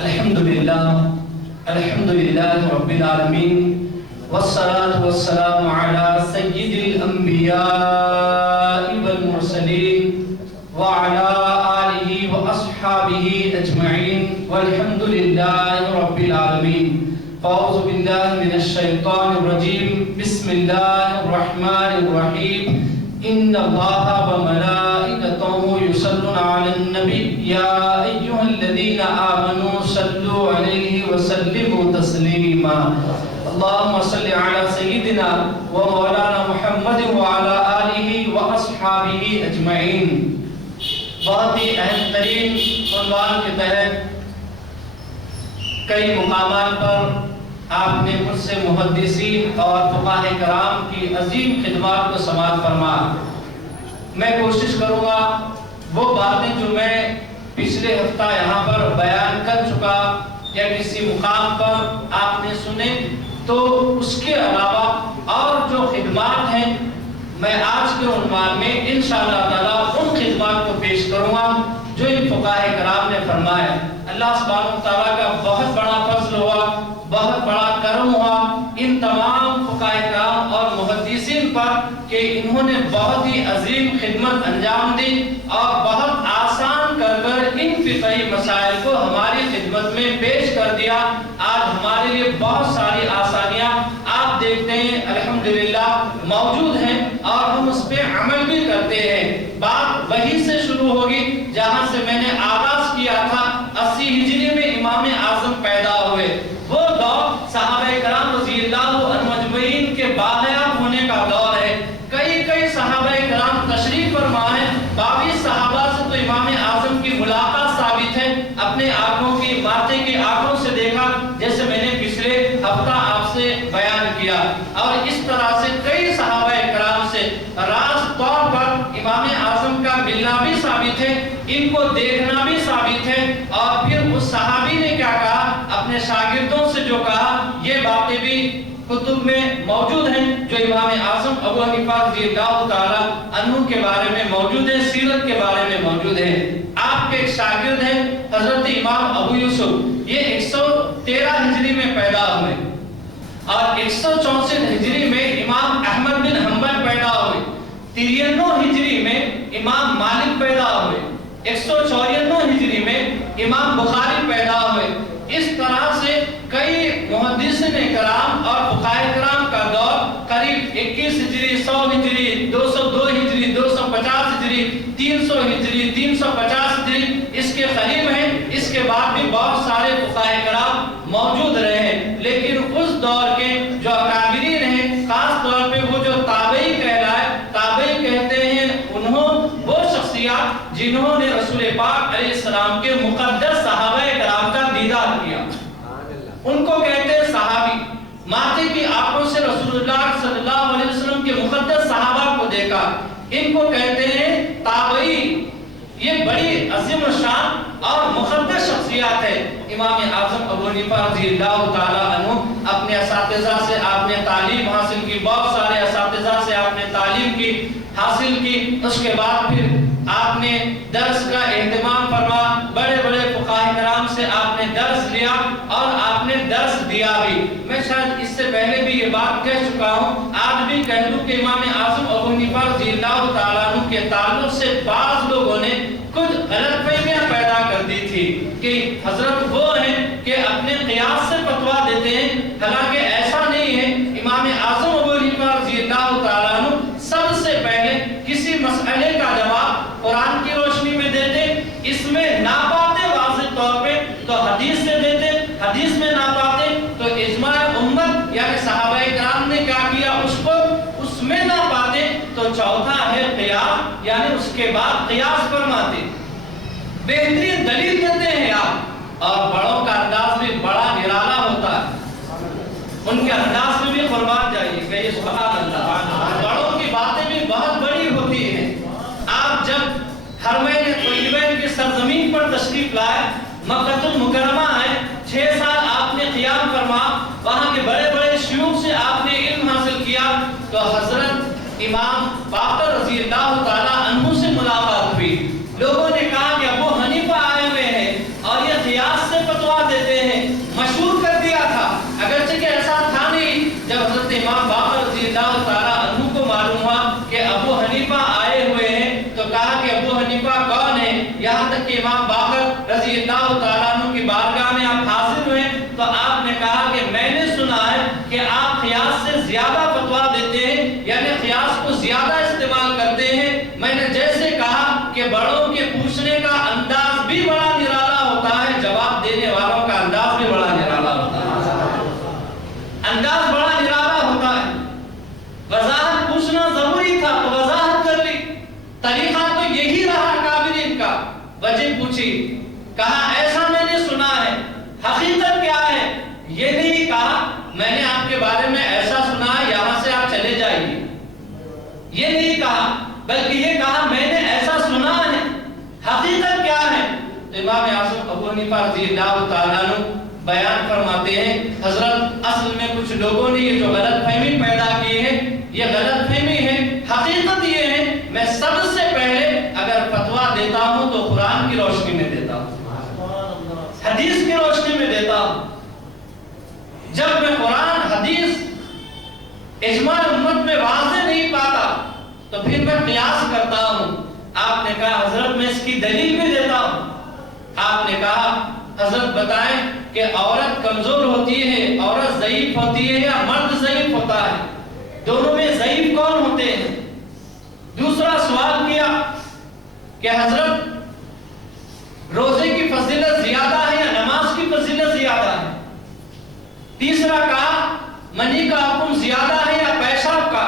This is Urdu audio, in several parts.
الحمدللہ رب العالمین والصلاة والسلام علی سید الانبیاء والمرسلین وعلی آلہ واصحابہ اجمعین والحمدللہ رب العالمین. اعوذ باللہ من الشیطان الرجیم. بسم اللہ الرحمن الرحیم. ان اللہ وملائکتہ یصلون علی النبی یا ایھا الذین آمنوا صلوا علیہ وسلموا تسلیما. اللہم صلی علی سیدنا و مولانا محمد وعلی آلہ واصحابہ اجمعین. بہت ہی اہم ترین عنوان کے تحت کئی مقامات پر آپ نے مجھ سے محدثین اور فقہاء کرام کی عظیم خدمات کو سماعت فرما. میں کوشش کروں گا وہ باتیں جو میں پچھلے ہفتہ یہاں پر بیان کر چکا یا کسی مقام پر آپ نے سنے تو اس کے علاوہ اور جو خدمات ہیں میں آج کے عنوان میں انشاءاللہ تعالیٰ ان خدمات کو پیش کروں گا جو ان فقہاء کرام نے فرمایا. اللہ سبحانہ وتعالیٰ کا بہت بڑا فضل ہوا، بہت بڑا کرم ہوا ان تمام فقہاء کرام اور محدثین پر کہ انہوں نے بہت ہی عظیم خدمت انجام دی اور بہت آسان کر ان فقہی مسائل کو ہماری خدمت میں پیش کر دیا. آج ہمارے لیے بہت ساری آسانیاں آپ دیکھتے ہیں الحمدللہ موجود ہیں اور ہم اس پہ عمل بھی کرتے ہیں. بات وہی سے شروع ہوگی جہاں سے میں نے آغاز کیا تھا. 80 ہجری میں امام اعظم پیدا ہوئے. وہ دور صحابہ کرام رضی اللہ عنہم اجمعین کے باحیات ہونے کا دور ہے. کئی صحابہ کرام تشریف فرما ہیں. 22 صحابہ سے تو امام اعظم کی ملاقات ثابت ہے. اپنے آنکھوں کی ماتھے کی آنکھوں سے دیکھا جیسے میں نے پچھلے ہفتہ آپ سے بیان کیا. اور اس طرح سے کئی صحابہ کرام سے راز طور پر امام اعظم کا ملنا بھی ثابت ہے، ان کو دیکھنا بھی ثابت ہے. اور پھر اس صحابی نے کیا کہا، اپنے شاگردوں سے جو کہا، یہ باتیں بھی کتب میں موجود ہیں جو امام اعظم ابو حنیفہ رضی اللہ تعالی عنہ کے بارے میں موجود ہے، سیرت کے بارے میں موجود ہے. آپ کے ایک شاگرد ہیں حضرت امام ابو یوسف. یہ 113 ہجری میں پیدا ہوئے اور 164 ہجری میں امام احمد بن حنبل پیدا ہوئے. 93 ہجری میں امام مالک پیدا ہوئے. 154 ہجری میں امام بخاری پیدا ہوئے. اس طرح سے کئی محدثین کرام اور فقہاء کرام کا دور قریب 21 ہجری، 100 ہجری، 202 ہجری، 250 ہجری، 300 ہجری، 350 ہجری اس کے قریب ہیں. اس کے بعد بھی بہت سارے فقہاء کرام موجود رہے ہیں. لیکن اس دور کے جو اکابرین ہیں، خاص طور پہ وہ جو تابعی کہلائے، تابعی کہتے ہیں وہ شخصیات جنہوں نے رسول پاک علیہ السلام کے مقدس صحابہ کرام کا دیدار کیا، ان کو کہتے ہیں صحابی. ماتھے کی آنکھوں سے رسول اللہ صلی اللہ علیہ وسلم کے مقدس صحابہ کو دیکھا، ان کو کہتے ہیں تابعی. یہ بڑی عظیم الشان اور مقدس شخصیات ہے. امام اعظم ابو حنیفہ رضی اللہ تعالی عنہ اپنے اساتذہ سے آپ نے تعلیم حاصل کی، بہت سارے اساتذہ سے آپ نے تعلیم کی حاصل کی. اس کے بعد پھر آپ نے درس کا اہتمام فرما، بڑے بڑے فقہاء کرام سے آپ نے درس لیا اور آپ نے درس دیا بھی. میں شاید اس سے پہلے بھی یہ بات کہہ چکا ہوں، آج بھی کہہ دوں کہ امام اعظم ابو حنیفہ رضی اللہ تعالیٰ عنہ کے تعلق سے بعض لوگوں نے کچھ غلط فہمیاں پیدا کر دی تھی کہ حضرت وہ ہیں کہ اپنے قیاس سے فتویٰ دیتے ہیں، حالانکہ ایسا نہیں ہے. امام اعظم ابو حنیفہ رضی اللہ تعالیٰ عنہ سب سے پہلے کسی مسئلے کا جواب قرآن کی روشنی میں دیتے، اس میں نہ پاتے واضح طور پہ تو حدیث سے دیتے، حدیث میں نہ پاتے تو اجماع امت یعنی صحابہ کرام نے کیا کیا اس کو، اس میں نہ پاتے تو چوتھا ہے قیاس، یعنی اس کے بعد قیاس فرماتے. بہترین دلیل دیتے ہیں آپ. اور بڑوں کا انداز بھی بڑا نرالا ہوتا ہے، ان کے انداز میں بھی قربان جائیے کہ یہ سبحان اللہ. بڑوں کی باتیں بھی بہت بڑی ہوتی ہیں. آپ جب حرمین طیبین کی سرزمین پر تشریف لائے، مکہ المکرمہ آئے، 6 سال آپ نے قیام فرما، وہاں کے بڑے بڑے شیوخ سے آپ نے علم حاصل کیا تو حضرت امام باقر رضی اللہ تعالیٰ عنہ سے ملاقات ہوئی. لوگوں نے کہا کہ ابو حنیفہ آئے ہوئے ہیں اور یہ قیاس سے سے فتوا دیتے ہیں، مشہور کر دیا تھا، اگرچہ کہ ایسا تھا نہیں۔ جب حضرت امام باقر رضی اللہ تعالیٰ عنہ کو معلوم ہوا کہ ابو حنیفہ آئے ہوئے ہیں تو کہا کہ ابو حنیفہ کون ہے؟ یہاں تک کہ امام باقر رضی اللہ تعالیٰ عنہ کی بارگاہ میں آپ حاضر ہوئے تو آپ نے کہا کہ میں نے سنا ہے کہ آپ قیاس سے زیادہ فتوا دیتے ہیں، یعنی قیاس کو زیادہ استعمال کرتے ہیں۔ میں نے جیسے کہا کہ بڑوں کے پوچھنے کا انداز بھی بڑا نرالا ہوتا ہے، جواب دینے والوں کا انداز بھی بڑا نرالا ہوتا ہے، انداز بڑا نرالا ہوتا ہے۔ وضاحت پوچھنا ضروری تھا تو وضاحت کر لی، طریقہ تو یہی رہا کابرین کا۔ وجہ پوچھی، کہا ایسا میں نے سنا ہے، حقیقت کیا ہے؟ یہ نہیں کہا میں نے آپ کے بارے میں ایسا سنا ہے یہاں سے آپ چلے جائیے، یہ نہیں کہا، بلکہ یہ کہا میں نے ایسا سنا ہے، حقیقت کیا ہے؟ تو امام اعظم ابو حنیفہ رضی اللہ تعالیٰ عنہ بیان فرماتے ہیں، حضرت اصل میں کچھ لوگوں نے یہ جو غلط فہمی پیدا کی ہے، یہ غلط فہمی ہے، حقیقت یہ ہے میں سب سے پہلے اگر فتوا دیتا ہوں تو قرآن کی روشنی میں دیتا ہوں، حدیث کی روشنی میں دیتا ہوں۔ جب میں قرآن حدیث اجماع امت میں واضح نہیں پاتا تو پھر میں قیاس کرتا ہوں۔ آپ نے کہا حضرت میں اس کی دلیل بھی دیتا ہوں۔ آپ نے کہا حضرت بتائیں کہ عورت کمزور ہوتی ہے، عورت ضعیف ہوتی ہے یا مرد ضعیف ہوتا ہے؟ دونوں میں ضعیف کون ہوتے ہیں؟ دوسرا سوال کیا کہ حضرت روزے کی فضیلت زیادہ ہے یا نماز کی فضیلت زیادہ ہے؟ تیسرا کہا منی کا حکم زیادہ ہے یا پیشاب کا؟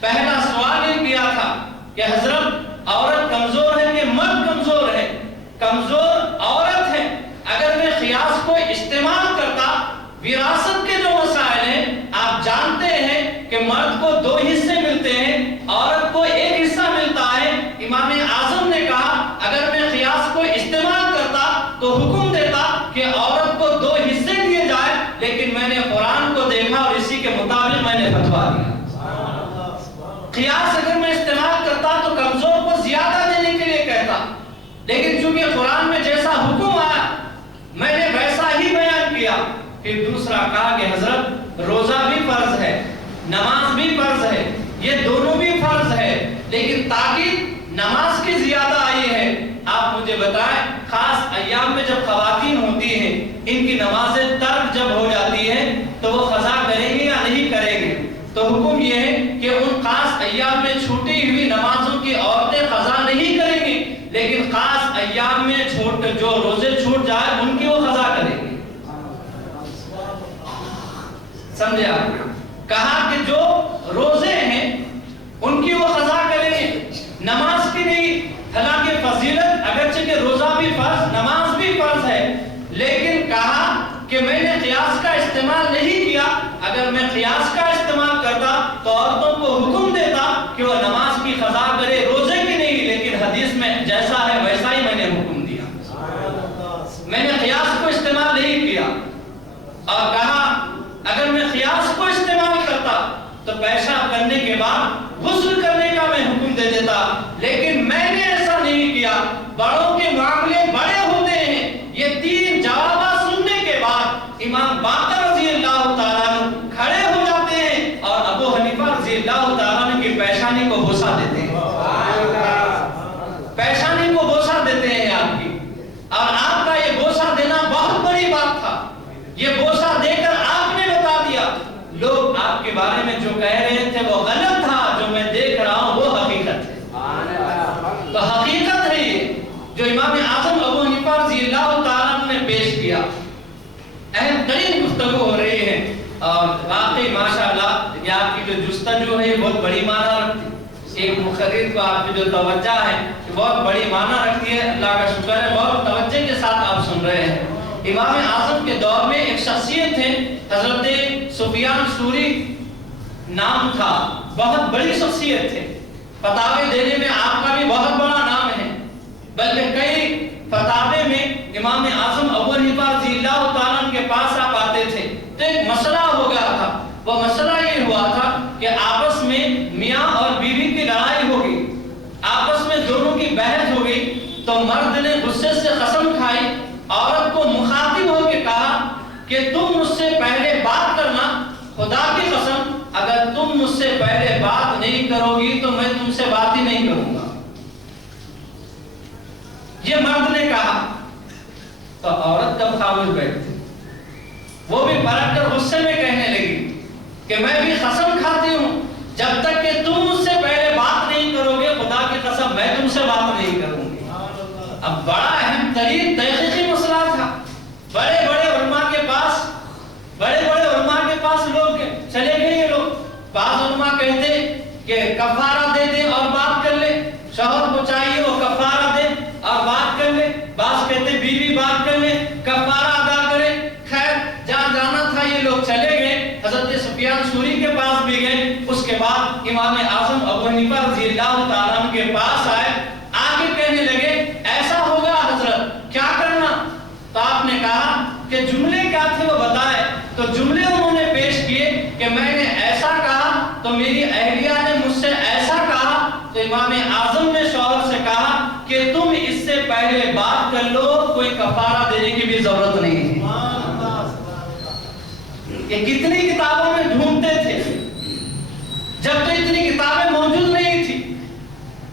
پہلا سوال یہ کیا تھا کہ حضرت عورت کمزور ہے کہ مرد کمزور ہے؟ کمزور عورت ہے۔ اگر میں قیاس کو استعمال کرتا، وراثت کے جو مسائل ہیں آپ جانتے ہیں کہ مرد کو 2 حصے ملتے ہیں، عورت کو 1 حصہ ملتا ہے۔ امام اعظم نے کہا اگر میں قیاس کو استعمال کرتا تو حکم دیتا کہ عورت کو 2 حصے دیے جائے، لیکن میں نے قرآن کو دیکھا اور اسی کے مطابق میں نے فتوا دیا۔ قیاس اگر میں استعمال کرتا تو کمزور کو زیادہ دینے کے لیے کہتا، لیکن چونکہ قرآن میں جیسا حکم آیا میں نے ویسا ہی بیان کیا۔ پھر دوسرا کہا کہ حضرت روزہ بھی فرض ہے، نماز بھی فرض ہے، یہ دونوں بھی فرض ہے، لیکن تاکید نماز کی زیادہ آئی ہے۔ آپ مجھے بتائیں خاص ایام میں جب خواتین ہوتی ہیں ان کی نمازیں ترک جب ہو جاتی ہیں تو وہ قضا کریں گے یا نہیں کریں گے؟ تو حکم یہ ہے کہ ان خاص ایام میں چھوٹی ہوئی نمازوں کی عورتیں قضا نہیں کریں گی، لیکن خاص ایام میں جو روزے چھوٹ جائے ان کی وہ قضا کریں گے۔ سمجھے آپ؟ کہا کہ جو روزے ہیں ان کی وہ قضا کریں گے، نماز کی نہیں۔ حالانکہ فضیلت اگرچہ کہ روزہ بھی فرض، نماز بھی فرض ہے، لیکن کہا کہ میں نے قیاس کا استعمال نہیں کیا۔ اگر میں قیاس کا استعمال کرتا تو عورتوں کو حکم دیتا کہ وہ نماز کی قضا کرے، روزے کی نہیں، لیکن حدیث میں جیسا ہے ویسا ہی میں نے حکم دیا۔ میں نے قیاس کو استعمال نہیں کیا اور کہا اگر میں قیاس کو استعمال کرتا تو پیشاب کرنے کے بعد غسل کرنے کا میں حکم دے دیتا، لیکن میں نے ایسا نہیں کیا۔ بڑوں کے معاملے بڑے ہوتے ہیں۔ یہ 3 جوابات سننے کے بعد امام باقر رضی اللہ تعالیٰ عنہ کھڑے ہو جاتے ہیں اور ابو حنیفہ رضی اللہ تعالیٰ عنہ کی پیشانی کو بوسہ دیتے ہیں، پیشانی کو بوسہ دیتے ہیں آپ کی، اور آپ کا یہ بوسہ دینا بہت بڑی بات تھا۔ یہ بوسہ دے کر آپ نے بتا دیا لوگ آپ کے بارے میں جو کہہ رہے تھے وہ غلط تھا، جو میں دیکھ رہا ہوں وہ حقیقت ہے۔ تو حقیقت ہے یہ جو امام اعظم ابو حنیفہ رضی اللہ تعالیٰ عنہ نے پیش کیا۔ اہم ترین گفتگو ہو رہی ہے اور واقعی ماشاءاللہ یہ آپ کی جو جستجو ہے بہت بڑی معنی رکھتی ہے۔ ایک مقرر کو آپ کی جو توجہ ہے بہت بڑی معنی رکھتی ہے، اللہ کا شکر ہے بہت توجہ کے ساتھ آپ سن رہے ہیں۔ امام اعظم کے دور میں ایک شخصیت تھے، حضرت سفیان ثوری نام تھا، بہت بڑی شخصیت تھے، فتاوے دینے میں آپ کا بھی بہت بڑا نام ہے، بلکہ کئی فتاوے میں امام اعظم ابو حنیفہ رضی اللہ تعالیٰ عنہ کے پاس آپ آتے تھے تو ایک مسئلہ ہو گیا تھا۔ وہ مسئلہ یہ ہوا تھا کہ آپس میں میاں اور بیوی کی لڑائی ہو گئی، آپس میں دونوں کی بحث ہو گئی، تو مرد نے غصے سے قسم کھائی عورت کو مخاطب کرو گی تو میں تم سے بات ہی نہیں کروں گا. یہ مرد نے کہا تو عورت جب خاموش بیٹھی وہ بھی پلٹ کر غصے میں کہنے لگی کہ میں بھی قسم کھاتی ہوں جب تک کہ تم مجھ سے پہلے بات نہیں کرو گے خدا کی قسم میں تم سے بات نہیں کروں گی. اب بڑا اہم ترین تحقیقی مسئلہ تھا. بڑے بڑے علماء کے پاس لوگ چلے گئے. یہ لوگ بعض علماء کہتے کہ کفارہ دے دیں اور بات کر لے. شوہر کو چاہیے وہ کفارہ دے اور بات کر لے. بعض کہتے بیوی بات کر لے کفارہ ادا کرے. خیر جہاں جانا تھا یہ لوگ چلے گئے. حضرت سفیان ثوری کے پاس بھی گئے. اس کے بعد امام اعظم ابو حنیفہ رضی اللہ تعالیٰ عنہ کے پاس آئے. آگے کہنے لگے ایسا ہوگا حضرت کیا کرنا. تو آپ نے کہا کہ جملے کیا تھے وہ بتائے. تو جملے انہوں نے پیش کیے کہ میں نے ایسا کہا تو میری اہلیہ نے مجھ سے ایسا کہا. تو امام اعظم نے شوہر سے کہا کہ تم اس سے پہلے بات کر لو کوئی کفارہ دینے کی بھی ضرورت نہیں ہے. یہ کتنی کتابوں میں ڈھونڈتے تھے جب تو اتنی کتابیں موجود نہیں تھی.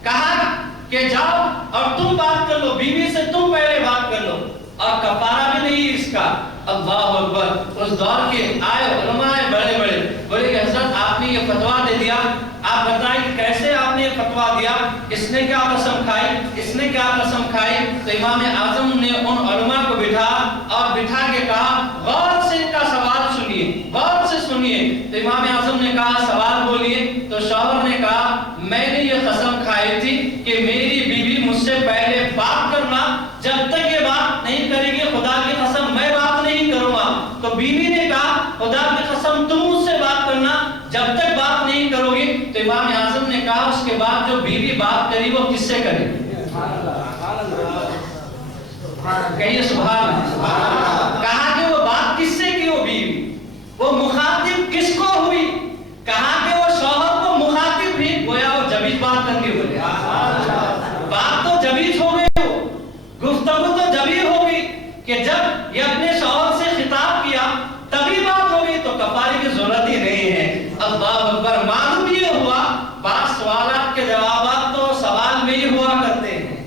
کہا کہ جاؤ اور تم بات کر لو بیوی سے تم پہلے بات کر لو اور کفارہ بھی نہیں اس کا. اللہ اکبر. اس دور کے آئے علماء بڑے بڑے بولے کہ حضرت آپ نے یہ فتویٰ دے دیا آپ بتائیں کہ کیسے آپ نے یہ فتویٰ دیا. اس نے کیا قسم کھائی اس نے کیا قسم کھائی. تو امام اعظم نے ان علماء کو بٹھا اور بٹھا کے کہا غور سے ان کا سوال سنیے غور سے سنیے. تو امام اعظم نے کہا سوال بولیے. تو شوہر نے کہا میں نے یہ قسم کھائی تھی کہ میری بیوی مجھ سے پہلے بات کرنا جب تک یہ بات نہیں کرے گی خدا کی قسم میں بات نہیں کروں گا. تو بیوی نے کہا خدا کی قسم تم مجھ سے بات کرنا جب تک بات نہیں کرو گی. تو امام اعظم نے کہا اس کے بعد جو بیوی بات کری وہ کس سے کرے. کہیے سبحان اللہ. کہا کہ وہ بات کس سے کی وہ بیوی وہ مخاطب کس کو ہوئی. کہا کہ وہ شوہر کو مخاطب بھی گویا وہ جبیت بات کرنی بولے. بات تو جبیت ہو گئی ہو گفتگو تو جبی ہوگی کہ جب یہ اپنے شوہر سے خطاب کیا تبھی بات ہوگی تو کفارے کی ضرورت ہی نہیں ہے. اللہ اکبر. معلوم یہ ہوا بعض سوالات کے جوابات تو سوال میں ہی ہوا کرتے ہیں.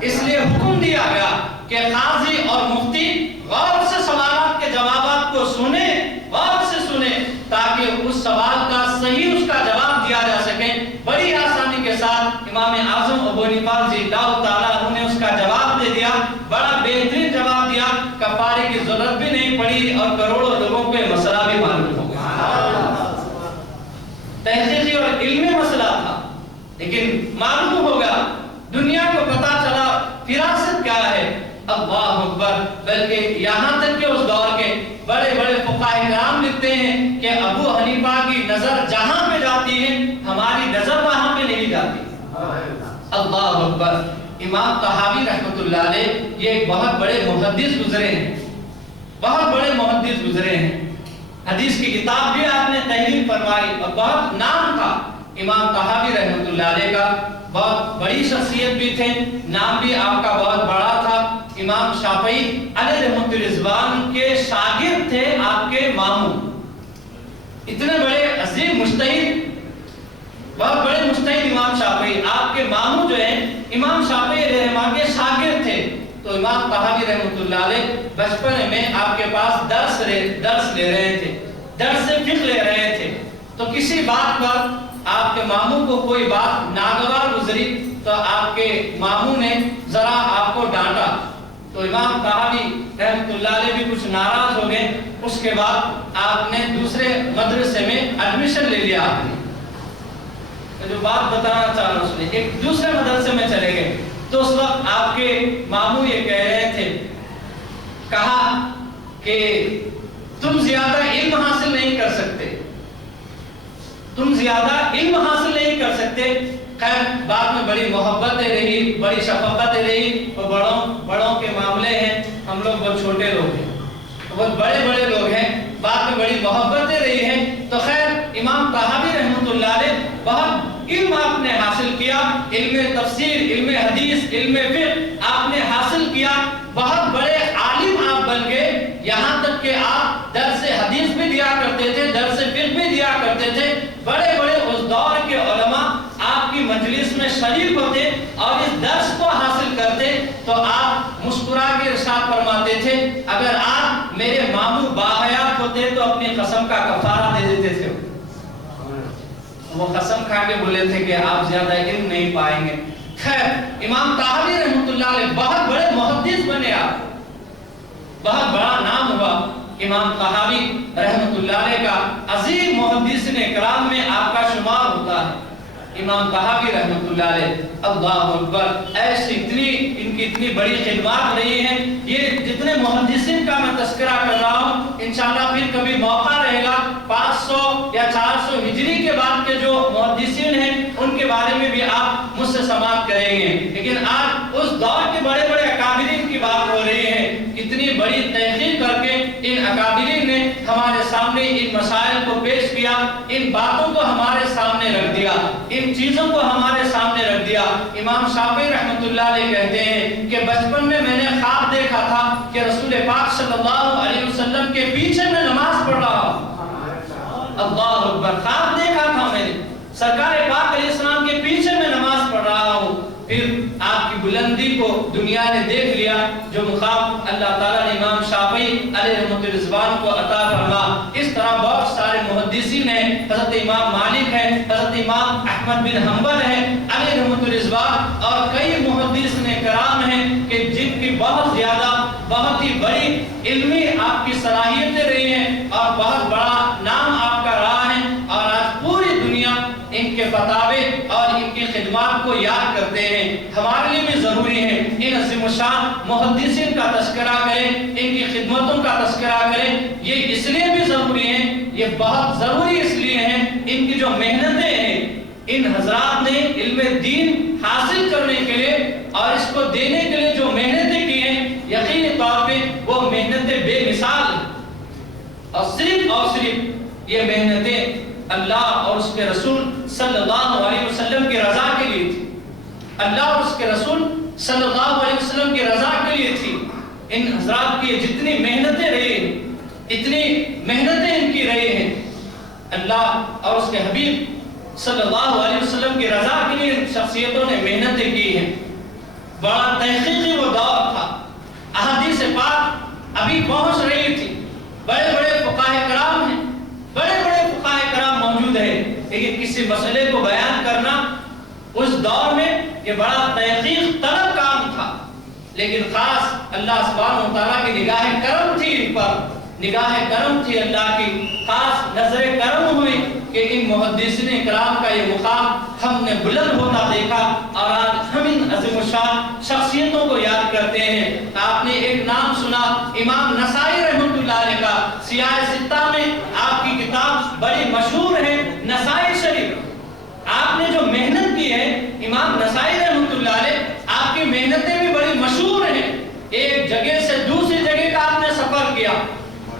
اس لیے حکم دیا گیا کہ قاضی اور مفتی غور سے سوالات کے جوابات کو سنیں غور سے سنیں تاکہ اس سوال کا صحیح اس کا جواب دیا جا سکے. بڑی آسانی کے ساتھ امام اعظم ابو حنیفہ رضی اللہ تعالیٰ عنہ نے اس کا جواب دے دیا. بڑا بہترین جواب دیا. کفارے کی ضرورت بھی نہیں پڑی اور کروڑوں لوگوں کو مسئلہ بھی معلوم ہو گیا. تحقیقی اور علمی مسئلہ تھا لیکن معلوم ہوگا دنیا کو پتا چلا فراست کیا ہے. اللہ اکبر. بلکہ یہاں تک کہ اس دور کے بڑے بڑے فقہاء کرام لکھتے ہیں کہ ابو حنیفہ کی نظر جہاں پہ جاتی ہے ہماری نظر وہاں پہ نہیں جاتی. اللہ اکبر. امام طحاوی رحمۃ اللہ علیہ یہ ایک بہت بڑے محدث گزرے ہیں بہت بڑے محدث گزرے ہیں. حدیث کی کتاب بھی آپ نے تحریر فرمائی اور بہت نام تھا امام طحاوی رحمۃ اللہ علیہ کا. بہت بڑی شخصیت بھی تھے نام بھی آپ کا بہت بڑا تھا. امام شافعی علیہ رحمۃ الرضوان کے شاگرد تھے آپ کے ماموں. اتنے بڑے عظیم مجتہد بہت بڑے مجتہد امام شافعی آپ کے ماموں جو ہیں امام شافعی علیہ رحمہ کے شاگرد تھے. تو امام طحاوی رحمۃ اللہ علیہ بچپن میں آپ کے پاس درس لے رہے تھے درس فقہ لے رہے تھے. تو کسی بات پر آپ کے ماموں کو کوئی بات ناگوار گزری تو آپ کے ماموں نے ذرا آپ کو ڈانٹا. تو امام طحاوی رحمۃ اللہ علیہ بھی کچھ ناراض ہو گئے. اس کے بعد آپ نے دوسرے مدرسے میں ایڈمیشن لے لیا. آپ نے جو بات بتانا چاہ رہا ہوں ایک دوسرے مدرسے میں چلے گئے. تو اس وقت آپ کے ماموں یہ کہہ رہے تھے کہا کہ تم زیادہ علم حاصل نہیں کر سکتے تم زیادہ علم حاصل نہیں کر سکتے. خیر بعد میں بڑی محبتیں رہی بڑی شفقتیں رہی. وہ بڑوں کے معاملے ہیں ہم لوگ بہت چھوٹے لوگ ہیں بہت بڑے بڑے لوگ ہیں. بعد میں بڑی محبتیں رہی ہیں. تو خیر امام طحاوی رحمۃ اللہ علیہ بہت علم آپ نے حاصل کیا. علم تفسیر علم حدیث علم فقہ آپ نے حاصل کیا. بہت بڑے عالم آپ بن گئے. یہاں تک کہ آپ درس حدیث بھی دیا کرتے تھے درس فقہ بھی دیا کرتے تھے. بڑے بڑے اس دور کے علماء میں شریک ہوتے اور اس درس کو حاصل کرتے تو آپ مسکرا کے ارشاد فرماتے تھے اگر آپ میرے ماموں باحیات ہوتے تو اپنی قسم کا کفارہ دے دیتے تھے. وہ قسم کھا کے بولے تھے کہ آپ زیادہ علم نہیں پائیں گے. خیر امام طحاوی رحمۃ اللہ علیہ بہت بڑے محدث بنے, آپ بہت بڑا نام ہوا. امام طحاوی رحمۃ اللہ علیہ کا عظیم محدثین کرام میں آپ کا شمار ہوتا ہے. امام طحاوی رحمۃ اللہ علیہ, اللہ اکبر, ایسی ان کی اتنی بڑی خدمات رہی ہیں. یہ جتنے محدثین کا میں تذکرہ کر رہا ہوں انشاءاللہ پھر کبھی موقع رہے گا 500 یا 400 ہجری کے بعد کے جو محدثین ہیں ان کے بارے میں بھی آپ مجھ سے سماعت کریں گے. لیکن آج اس دور کے بڑے بڑے اکابرین کی بات ہو رہی ہے. اتنی بڑی تحقیق کر کے ان اکابرین نے ہمارے سامنے ان مسائل کو پیش کیا, ان باتوں کو ہمارے سامنے رکھ دیا, ان چیزوں کو ہمارے سامنے رکھ دیا. امام شافعی رحمۃ اللہ علیہ کہتے ہیں کہ بچپن میں نے خواب دیکھا تھا کہ رسول پاک صلی اللہ علیہ وسلم کے پیچھے میں نماز پڑھ رہا ہوں. اللہ اکبر, خواب دیکھا تھا میں نے سرکار پاک علیہ السلام کے پیچھے میں نماز پڑھ رہا ہوں. پھر آپ کی بلندی کو دنیا نے دیکھ لیا, جو مقام اللہ تعالیٰ نے امام شافعی علیہ رحمۃ الرضوان کو عطا فرما. اس طرح بہت سارے محدثین ہیں, حضرت امام مالک ہے, حضرت امام احمد بن حنبل ہے علیہ رحمۃ الرضوان, اور کئی محدثین کرام ہیں کہ جن کی بہت زیادہ بہت ہی بڑی علمی آپ کی صلاحیتیں رہی ہیں اور بہت بڑا نام آپ کا رہا ہے. اور آج پوری دنیا ان کے فتاوے اور ان کی خدمات کو یاد کرتے ہیں. ہمارے لیے بھی ضروری ہے ان عظیم الشان محدثین کا تذکرہ کریں, ان کی خدمتوں کا تذکرہ کریں. یہ اس لیے بھی ضروری ہے, یہ بہت ضروری اس لیے ہے ان کی جو محنتیں ہیں, ان حضرات نے علم دین حاصل کرنے کے لیے اور اس کو دینے کے لیے جو محنتیں کی ہیں, یقینی طور پہ وہ محنتیں بے مثال ہیں. اور صرف یہ محنتیں اللہ اور اس کے رسول صلی اللہ علیہ وسلم کی رضا کے لیے تھی. اللہ اور اس کے رسول صلی اللہ علیہ وسلم کی رضا کے لیے تھی. ان حضرات کی جتنی محنتیں رہی ہیں, اتنی محنتیں ان کی رہی ہیں, اللہ اور اس کے حبیب صلی اللہ علیہ وسلم کی رضا کے لیے شخصیتوں نے محنتیں کی ہیں. بڑا تحقیقی وہ دور تھا, احادیث پاک ابھی پہنچ رہی تھی. بڑے بڑے فقہاء کرام ہیں, بڑے بڑے فقہاء کرام موجود ہیں, لیکن کسی مسئلے کو بیان کرنا اس دور میں یہ بڑا تحقیق طلب کام تھا. لیکن خاص اللہ سبحانہ و تعالیٰ کی نگاہ کرم تھی ان پر, نگاہ کرم تھی اللہ کی, خاص نظر کرم ہوئی کہ ان محدثین کرام کا یہ مقام ہم نے بلند ہوتا دیکھا. اور آج ہم ان عظیم الشان شخصیتوں کو یاد کرتے ہیں. آپ نے ایک نام سنا امام نسائی رحمۃ اللہ علیہ کا, سیاہ ستہ میں آپ کی کتاب بڑی مشہور ہے نسائی شریف. آپ نے جو محنت کی ہے امام نسائی رحمۃ اللہ علیہ, آپ کی محنتیں بھی بڑی مشہور ہیں. ایک جگہ سے دوسری جگہ کا آپ نے سفر کیا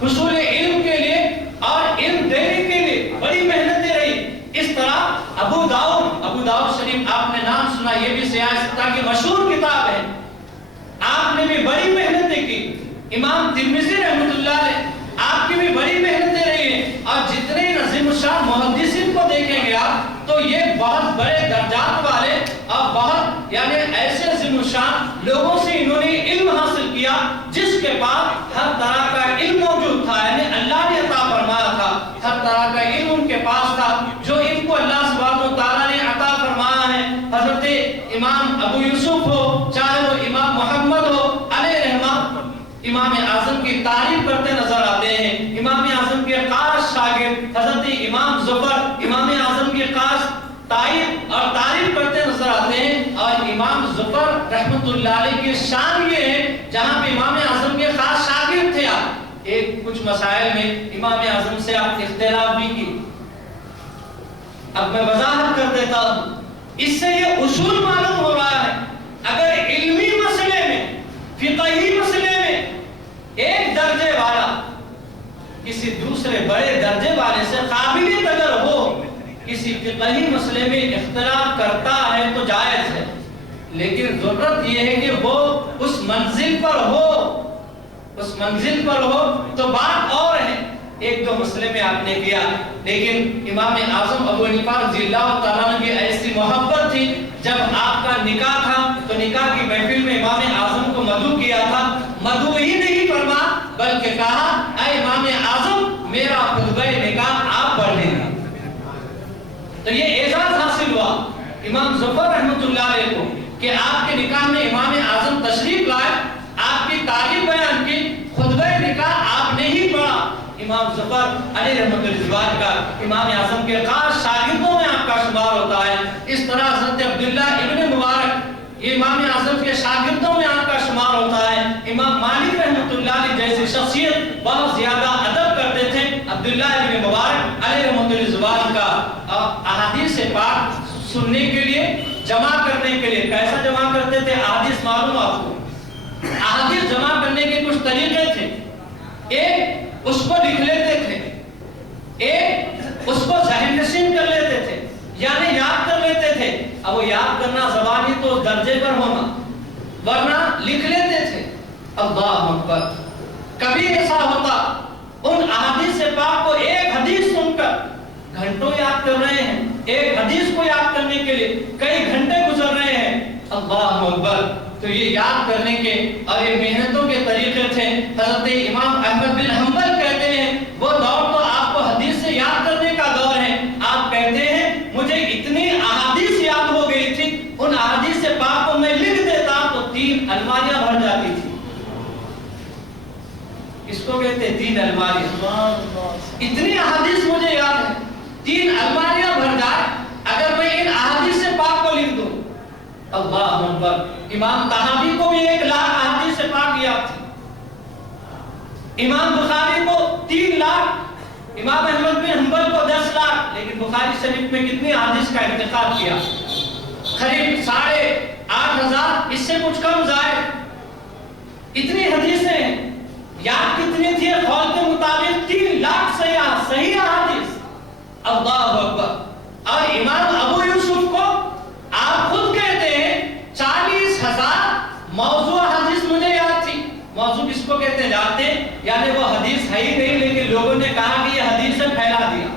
حصول علم کے لیے اور علم دینے کے لیے, بڑی محنتیں رہی. اس طرح ابو داؤد شریف آپ نے نام سنا, یہ بھی سیاہ ستہ کی مشہور کتاب ہے, آپ نے بھی بڑی محنتیں کی. امام ترمذی رحمۃ اللہ علیہ, آپ کی بھی بڑی محنتیں رہی ہیں. اور جتنے عظیم الشان محدثین کو دیکھیں گے آپ تو یہ بہت بڑے درجات والے اور بہت یعنی ایسے عظیم الشان لوگوں سے انہوں نے علم حاصل کیا جس کے پاس ہر طرح کا علم موجود تھا, یعنی اللہ نے عطا فرمایا تھا. ہر طرح کا علم ان کے پاس تھا جو ان کو اللہ سبحانہ و تعالیٰ نے عطا فرمایا ہے. حضرت امام ابو یوسف ہو, چاہے وہ امام محمد ہو علیہ رحمہ, امام اعظم کی تعریف کرتے نظر آتے ہیں. امام اعظم کے خاص شاگرد حضرت امام ظفر امام اعظم کی خاص تعریف اور تعریف کرتے نظر آتے ہیں. اور امام ظفر رحمۃ اللہ علیہ کی شان یہ ہے جہاں پہ امام اعظم کے خاص شاگرد تھے, آپ ایک کچھ مسائل میں امام اعظم سے آپ اختلاف بھی کی. اب میں وضاحت کر دیتا ہوں, اس سے یہ اصول معلوم ہو رہا ہے اگر علمی مسئلے میں, فقہی مسئلے میں ایک درجے والا کسی دوسرے بڑے درجے والے سے قابلیت اگر ہو, کسی فقہی مسئلے میں اختلاف کرتا ہے تو جائز ہے. لیکن ضرورت یہ ہے کہ وہ اس منزل پر ہو, اس منزل پر ہو تو بات اور ہے. ایک دو مسئلے میں آپ نے کیا، لیکن امام اعظم ابو حنیفہ رضی اللہ تعالیٰ عنہ کی ایسی محبت تھی، جب آپ کا نکاح تھا تو نکاح کی محفل میں امام اعظم کو مدعو کیا تھا، مدعو ہی نہیں فرما بلکہ کہا اے امام اعظم میرا خطبہ نکاح آپ پڑھ لینا۔ تو یہ اعزاز حاصل ہوا امام ظفر رحمۃ اللہ علیہ کو کہ آپ کے نکاح میں امام اعظم تشریف لائے، آپ کی تعریف بیان کی، خطبہ نکاح آپ نے ہی پڑھا۔ امام ظفر علیہ رحمۃ اللہ کا امام اعظم کے خاص شاگردوں میں آپ کا شمار ہوتا ہے۔ اس طرح حضرت عبداللہ ابن مبارک یہ امام اعظم کے شاگردوں میں آپ کا شمار ہوتا ہے۔ امام مالک رحمۃ اللہ علیہ جیسی شخصیت بہت زیادہ ادب کرتے تھے۔ عبداللہ ابن مبارک علیہ رحمۃ اللہ کا احادیث پاک سننے کے لیے، جمع کرنے کے لیے کیسا جمع کرتے تھے؟ احادیث معلوم آپ کو، احادیث جمع کرنے کے کچھ طریقے تھے۔ ایک اس کو لکھ لیتے تھے، ایک اس کو ذہن نشین کر لیتے تھے، یعنی یاد کر لیتے تھے۔ اب وہ یاد کرنا زبانی تو درجے پر ہونا، ورنہ لکھ لیتے تھے۔ اللہ اکبر! کبھی ایسا ہوتا ان احادیث پاک کو ایک حدیث سن کر گھنٹوں یاد کر رہے ہیں، ایک حدیث کو یاد کرنے کے لیے کئی گھنٹے گزر رہے ہیں۔ اللہ اکبر! تو یہ یاد کرنے کے اور یہ محنتوں کے طریقے تھے۔ حضرت امام احمد بن حنبل کہتے ہیں وہ دور تو آپ کو حدیث سے یاد کرنے کا دور ہے۔ آپ کہتے ہیں مجھے اتنی احادیث یاد ہو گئی تھی، ان احادیث پاک کو میں لکھ دیتا تو 3 الماریاں بھر جاتی تھی۔ اس کو کہتے ہیں 3 الماریاں۔ اتنی احادیث مجھے یاد ہے، 3 الماریاں بھر جائے اگر میں ان احادیث پاک کو لکھ دوں۔ اللہ اکبر! امام طحاوی کو بھی 1 لاکھ احادیث پاک یاد تھی، امام بخاری کو 3 لاکھ، امام احمد بن حنبل کو 10 لاکھ، لیکن بخاری شریف میں کتنی احادیث کا انتخاب کیا؟ قریب 8,500، اس سے کچھ کم زائد۔ اتنی حدیثیں یاد کتنی تھی؟ قول کے مطابق 3 لاکھ صحیح احادیث۔ اللہ اکبر! اور امام ابو یوسف کو آپ خود کہتے ہیں 40,000 موضوع حدیث مجھے یاد تھی۔ موضوع کس کو کہتے ہیں جانتے ہیں؟ یعنی وہ حدیث ہے ہی نہیں، لیکن لوگوں نے کہا کہ یہ حدیث سے پھیلا دیا۔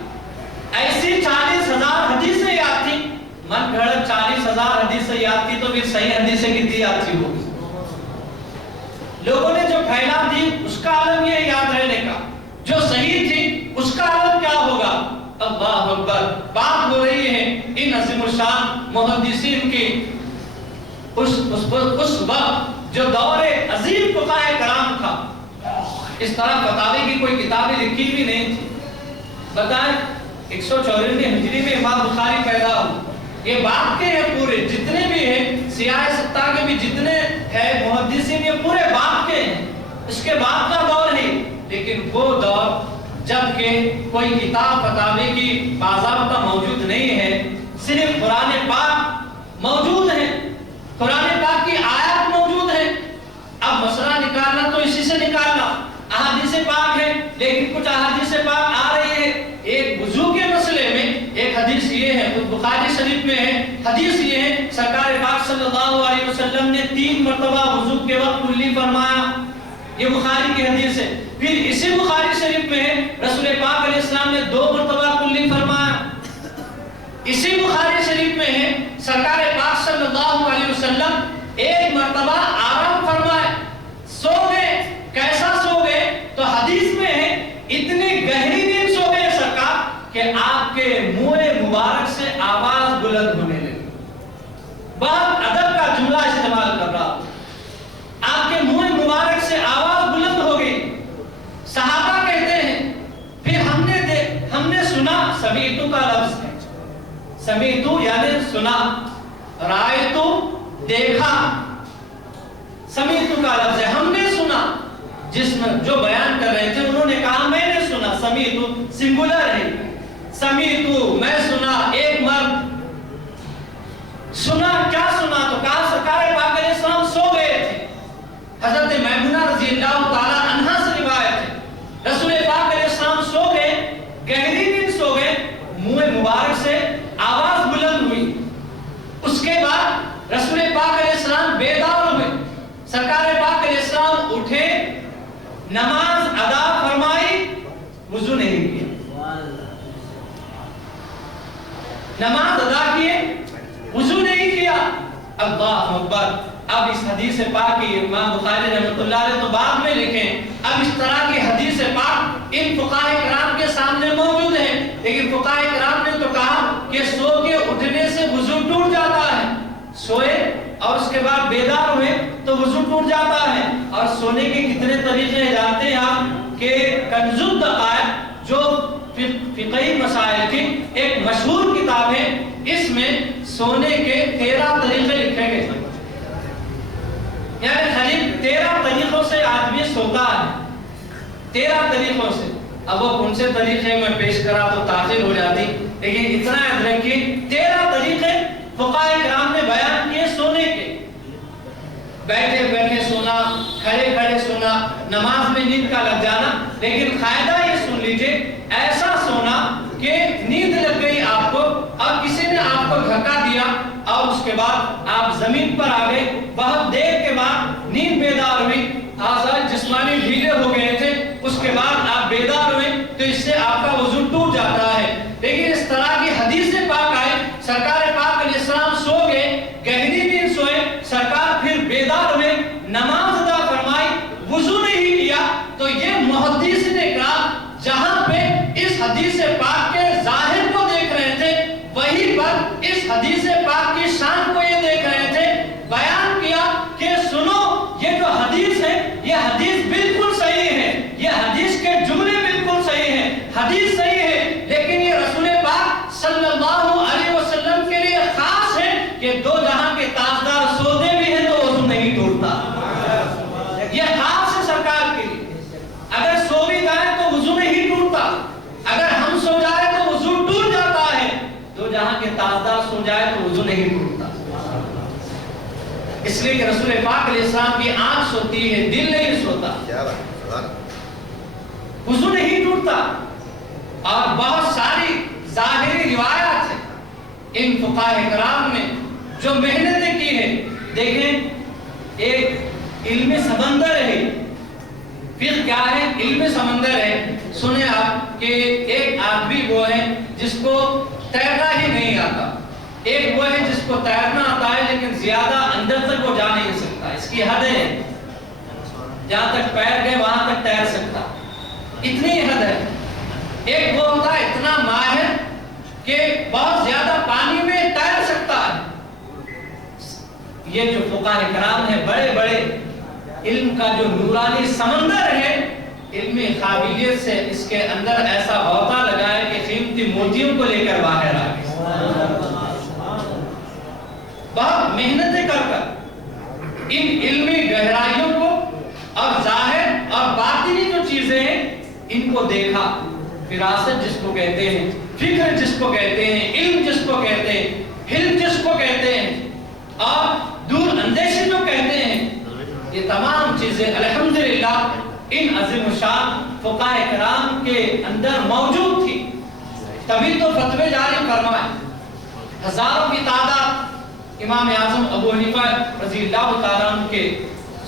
ایسی 40,000 حدیثیں یاد تھی۔ من گھڑت 40,000 حدیثیں یاد تھی تو پھر صحیح حدیثیں کتنی یاد تھی ہوگی؟ لوگوں نے جو پھیلا دی اس کا عالم یہ یاد رہنے کا، جو صحیح تھی اس کا عالم کیا ہوگا؟ اللہ اکبر! بات ہو رہی ہے ان عظیم الشان محدثین کی اس وقت جو دور عظیم فقہاء کرام تھا۔ اس طرح فتاوی کی کوئی کتابیں لکھی بھی نہیں تھی۔ بتائیں 194 ہجری میں امام بخاری پیدا ہوئے۔ یہ بات کے ہیں پورے جتنے بھی ہیں سیاہ ستہ کے بھی جتنے ہیں محدثین، یہ پورے بات کے ہیں۔ اس کے بعد کا دور ہے، لیکن وہ دور جب کہ کوئی کتاب فتاوی کی باضابطہ موجود نہیں ہے، صرف قرآن پاک موجود ہے، قرآن پاک کی آیات موجود ہے۔ اب مسئلہ نکالنا تو اسی سے نکالنا، احادیث پاک ہے، لیکن کچھ احادیث پاک آ رہی ہے ایک وضو کے مسئلے میں۔ ایک حدیث یہ ہے، خود بخاری شریف میں ہے، حدیث یہ ہے سرکار پاک صلی اللہ علیہ وسلم نے 3 مرتبہ وضو کے وقت کلی فرمایا۔ یہ بخاری کی حدیث ہے۔ پھر اسی بخاری شریف میں ہے رسول پاک علیہ السلام نے 2 مرتبہ کلی فرمایا۔ اسی بخاری شریف میں ہے سرکار پاک صلی اللہ علیہ وسلم 1 مرتبہ آرام فرمائے، سو گئے۔ کیسا سو گئے؟ تو حدیث میں ہے اتنی گہری نیند سو گئے سرکار کہ آپ کے منہ مبارک سے آواز بلند ہونے لگی۔ بہت ادب کا جملہ استعمال کر رہا ہوں، آپ کے منہ مبارک سے آواز بلند ہو گئی۔ صحابہ کہتے ہیں پھر ہم نے سنا، سمیتو کا لفظ ہے، سمیتو یعنی سنا، رائتو دیکھا، سمیتو کا لفظ ہے، ہم نے سنا۔ جس میں جو بیان کر رہے تھے انہوں نے کہا میں نے سنا، سمیتو سنگولر ہے، سمیتو میں سنا، ایک مرد سنا۔ کیا سنا؟ تو کہا سرکار پاک علیہ السلام سو گئے تھے۔ حضرت میمونہ رضی اللہ تعالی عنہا سے روایت ہے رسول پاک علیہ السلام سو گئے، گہری نیند سو گئے، منہ مبارک سے آواز بلند ہوئی۔ اس کے بعد رسول پاک علیہ السلام بیدار ہوئے، سرکار پاک علیہ السلام اٹھے، نماز ادا فرمائی، وضو نہیں کیا، نماز ادا کیے، وضو نہیں کیا۔ اللہ اکبر۔ اب اس حدیث پاک کی امام بخاری رحمۃ اللہ علیہ تو بعد میں لکھیں، اب اس طرح کی حدیث پاک ان فقہائے کرام کے سامنے موجود ہے، لیکن فقہائے کرام نے تو کہا کہ سو کے اٹھنے سے وضو ٹوٹ جاتا ہے، سوئے اور اس کے بعد بیدار ہوئے تو وضو ٹوٹ جاتا ہے۔ اور سونے کے کتنے طریقے جانتے ہیں آپ کہ کنز الدقائق جو فقہی مسائل کی ایک مشہور کتاب ہے، اس میں سونے کے 13 طریقے لکھے گئے، یعنی قریب 13 طریقوں سے آدمی سوتا ہے، 13 طریقوں سے۔ اب وہ کون سے طریقے میں پیش کرا تو تاخیر ہو جاتی، لیکن اتنا یاد رکھیے 13 طریقے فقہائے کرام نے بیان کیے سونے کے۔ بیٹھے بیٹھے سونا، کھڑے کھڑے سونا، نماز میں نیند کا لگ جانا، لیکن قاعدہ یہ سن لیجئے، ایسا سونا کہ نیند لگ گئی آپ کو اور کسی نے آپ کو دھکا دیا اور اس کے بعد آپ زمین پر آ گئے، بہت دیر کے بعد نیند بیدار ہوئی، اعضاء جسمانی ڈھیلے ہو گئے تھے، اس کے بعد آپ بیدار ہوئے تو اس سے آپ کا وضو ٹوٹ جاتا ہے۔ لیکن اس طرح کی حدیث پاک آئے، سرکار پاک علیہ السلام سو گئے، گہری نیند سوئے، سرکار پھر بیدار ہوئے، نماز ادا فرمائی، وضو نہیں کیا، تو یہ محدث نے کہا جہاں پہ اس حدیث پاک کے ظاہر کو دیکھ رہے تھے، وہیں پر اس حدیث پاک کی شان کو یہ دیکھ رہے تھے، بیان کیا کہ سنو یہ جو حدیث ہے یہ حدیث بالکل صحیح ہے، یہ حدیث کے جملے بالکل صحیح ہیں، حدیث صحیح ہے، لیکن یہ رسول پاک صلی اللہ علیہ وسلم کے لیے خاص ہے کہ دو جہاں کے تاجدار سوتے بھی ہیں تو وضو نہیں ٹوٹتا، یہ خاص ہے سرکار کے لیے۔ اگر سو بھی جائے تو وضو نہیں ٹوٹتا، اگر ہم سو جائے تو وضو ٹوٹ جاتا ہے، دو جہاں کے تاجدار سو جائے تو وضو نہیں ٹوٹتا، اس لیے کہ رسول پاک علیہ السلام کی آنکھ سوتی ہے، دل نہیں سوتا، وضو نہیں ٹوٹتا۔ اور بہت ساری ظاہری روایات ہیں ان فقہائے کرام نے جو محنتیں کی ہیں۔ دیکھیں ایک علم سمندر ہے، پھر کیا ہے علم سمندر ہے۔ سنیں آپ کہ ایک آدمی وہ ہے جس کو تیرنا ہی نہیں آتا، ایک وہ ہے جس کو تیرنا آتا ہے لیکن زیادہ اندر تک وہ جا نہیں سکتا، اس کی حد ہے، جہاں تک پیر گئے وہاں تک تیر سکتا، اتنی حد ہے۔ ایک وہ ہوتا ہے اتنا ماہر کہ بہت زیادہ پانی میں تیر سکتا ہے۔ یہ جو فقہائے کرام ہیں، بڑے بڑے علم کا جو نورانی سمندر ہے، علمی قابلیت سے اس کے اندر ایسا غوطہ لگا ہے کہ قیمتی موتیوں کو لے کر باہر آ گئے، بہت محنتیں کر کر ان علمی گہرائیوں کو اور ظاہر اور باطنی جو چیزیں ہیں ان کو دیکھا۔ فراست جس کو کہتے ہیں، فکر جس کو کہتے ہیں، علم جس کو کہتے ہیں، حلم جس کو کہتے ہیں، اور دور اندیشی جو کہتے ہیں، یہ تمام چیزیں الحمدللہ ان عظیم الشان فقہائے کرام کے اندر موجود تھی، تبھی تو فتوے جاری فرمائے۔ ہزاروں کی تعداد، امام اعظم ابو حنیفہ رضی اللہ تعالیٰ عنہ کے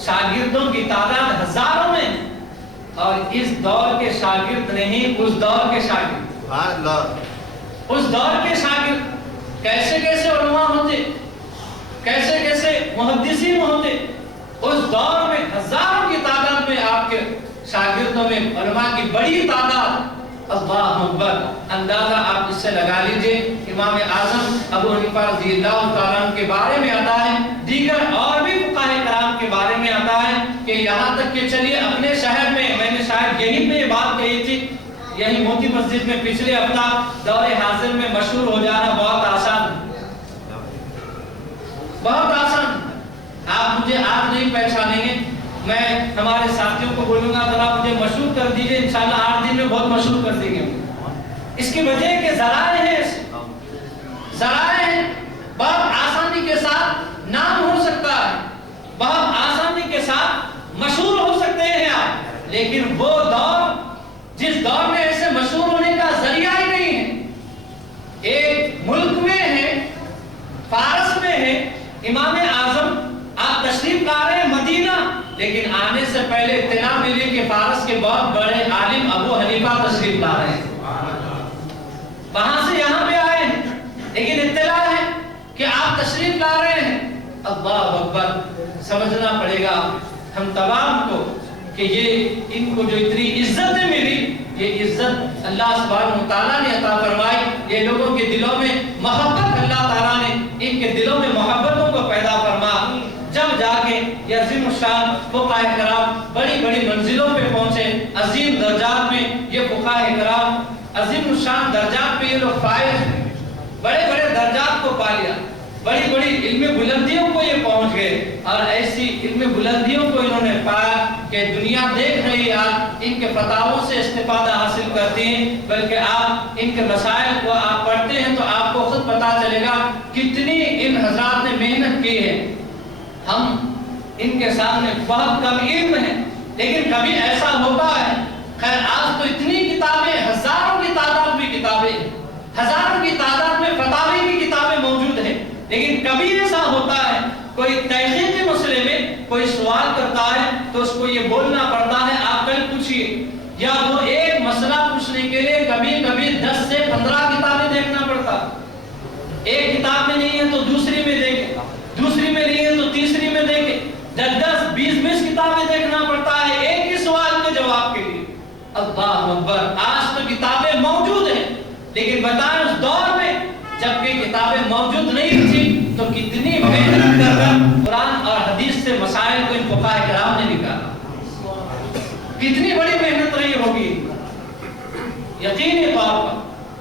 شاگردوں کی تعداد ہزاروں میں، اور اس دور کے شاگرد نہیں، اس دور کے شاگرد، اس دور کے شاگرد کیسے کیسے علماء ہوتے، کیسے کیسے محدثین ہوتے، اس دور میں ہزاروں کی تعداد میں آپ کے شاگردوں میں علماء کی بڑی تعداد۔ اللہ اکبر، اندازہ آپ اس سے لگا لیجئے۔ امام اعظم ابو حنیفہ رضی اللہ تعالیٰ عنہ کے بارے میں آتا ہے، دیگر اور بھی فقہائے کرام کے بارے میں آتا ہے کہ یہاں تک کہ چلیے اپنے شہر میں نے شاید یہیں پہ یہ بات کہی تھی، یہی موتی مسجد میں پچھلے ہفتہ، دور حاضر میں مشہور ہو جانا بہت آسان، بہت آسان۔ آپ مجھے آج نہیں پہچانیں گے، میں ہمارے ساتھیوں کو بولوں گا ذرا مجھے مشہور کر دیجئے، انشاءاللہ 8 دن میں بہت مشہور کر دیں گے۔ اس کی وجہ ہے کہ ذرائع ہیں، ذرائع ہیں، بہت آسانی کے ساتھ نام ہو سکتا ہے، بہت آسانی کے ساتھ مشہور ہو سکتے ہیں آپ، لیکن وہ دور جس دور میں ایسے مشہور ہونے کا ذریعہ ہی نہیں ہے۔ ایک ملک میں ہے، فارس میں ہے، امام اعظم آپ تشریف لا رہے ہیں مدینہ، لیکن آنے سے پہلے اطلاع ملی کہ کہ فارس کے بہت بڑے عالم ابو حنیفہ تشریف لا رہے ہیں، وہاں سے یہاں پہ آئے ہیں، لیکن اطلاع ہے کہ آپ تشریف لا رہے ہیں۔ اللہ اکبر، سمجھنا پڑے گا ہم تمام کو کہ یہ ان کو جو اتنی عزتیں ملی، یہ عزت اللہ سبحانہ وتعالیٰ نے عطا فرمائی۔ یہ لوگوں کے دلوں میں محبت، اللہ تعالیٰ نے ان کے دلوں میں محبتوں کو پیدا فرما، جب جا کے یہ عظیم الشان فقہاء کرام بڑی بڑی منزلوں پہ پہنچے، عظیم درجات میں یہ فقہاء کرام عظیم الشان درجات پہ یہ لوگ فائز ہیں، بڑے بڑے درجات کو پا لیا، بڑی بڑی علم بلندیوں کو یہ پہنچ گئے، اور ایسی علم بلندیوں کو انہوں نے پایا کہ دنیا دیکھ رہی ہے، آج ان کے فتاووں سے استفادہ حاصل کرتے ہیں، بلکہ آپ ان کے مسائل کو آپ پڑھتے ہیں تو آپ کو خود پتا چلے گا کتنی ان حضرات نے محنت کی ہے۔ ہم ان کے سامنے بہت کم علم ہے، لیکن کبھی ایسا ہوتا ہے، خیر آج تو اتنی کتابیں، ہزاروں کی تعداد میں کتابیں، ہزاروں کی تعداد میں فتاوی کی کتابیں موجود ہیں، لیکن کبھی ایسا ہوتا ہے کوئی تحقیقی مسئلے میں کوئی سوال کرتا ہے تو اس کو یہ بولنا پڑتا ہے آپ کل پوچھئے، یا وہ ایک مسئلہ پوچھنے کے لیے کبھی کبھی 10 سے 15 کتابیں دیکھنا پڑتا، ایک کتاب میں نہیں ہے تو دوسری میں دیکھیں، دوسری میں نہیں ہے تو تیسری میں دیکھیں، 10 20 کتابیں دیکھنا پڑتا ہے ایک ہی سوال کے جواب کے لیے۔ اللہ اکبر، آج تو کتابیں موجود ہیں، لیکن بتائیں اس دور میں جب کہ کتابیں موجود نہیں تھی تو کتنی محنت کر کر قرآن اور حدیث سے مسائل کو ان فقہاء کرام نے نکالا، کتنی بڑی محنت رہی ہوگی، یقینی طور پر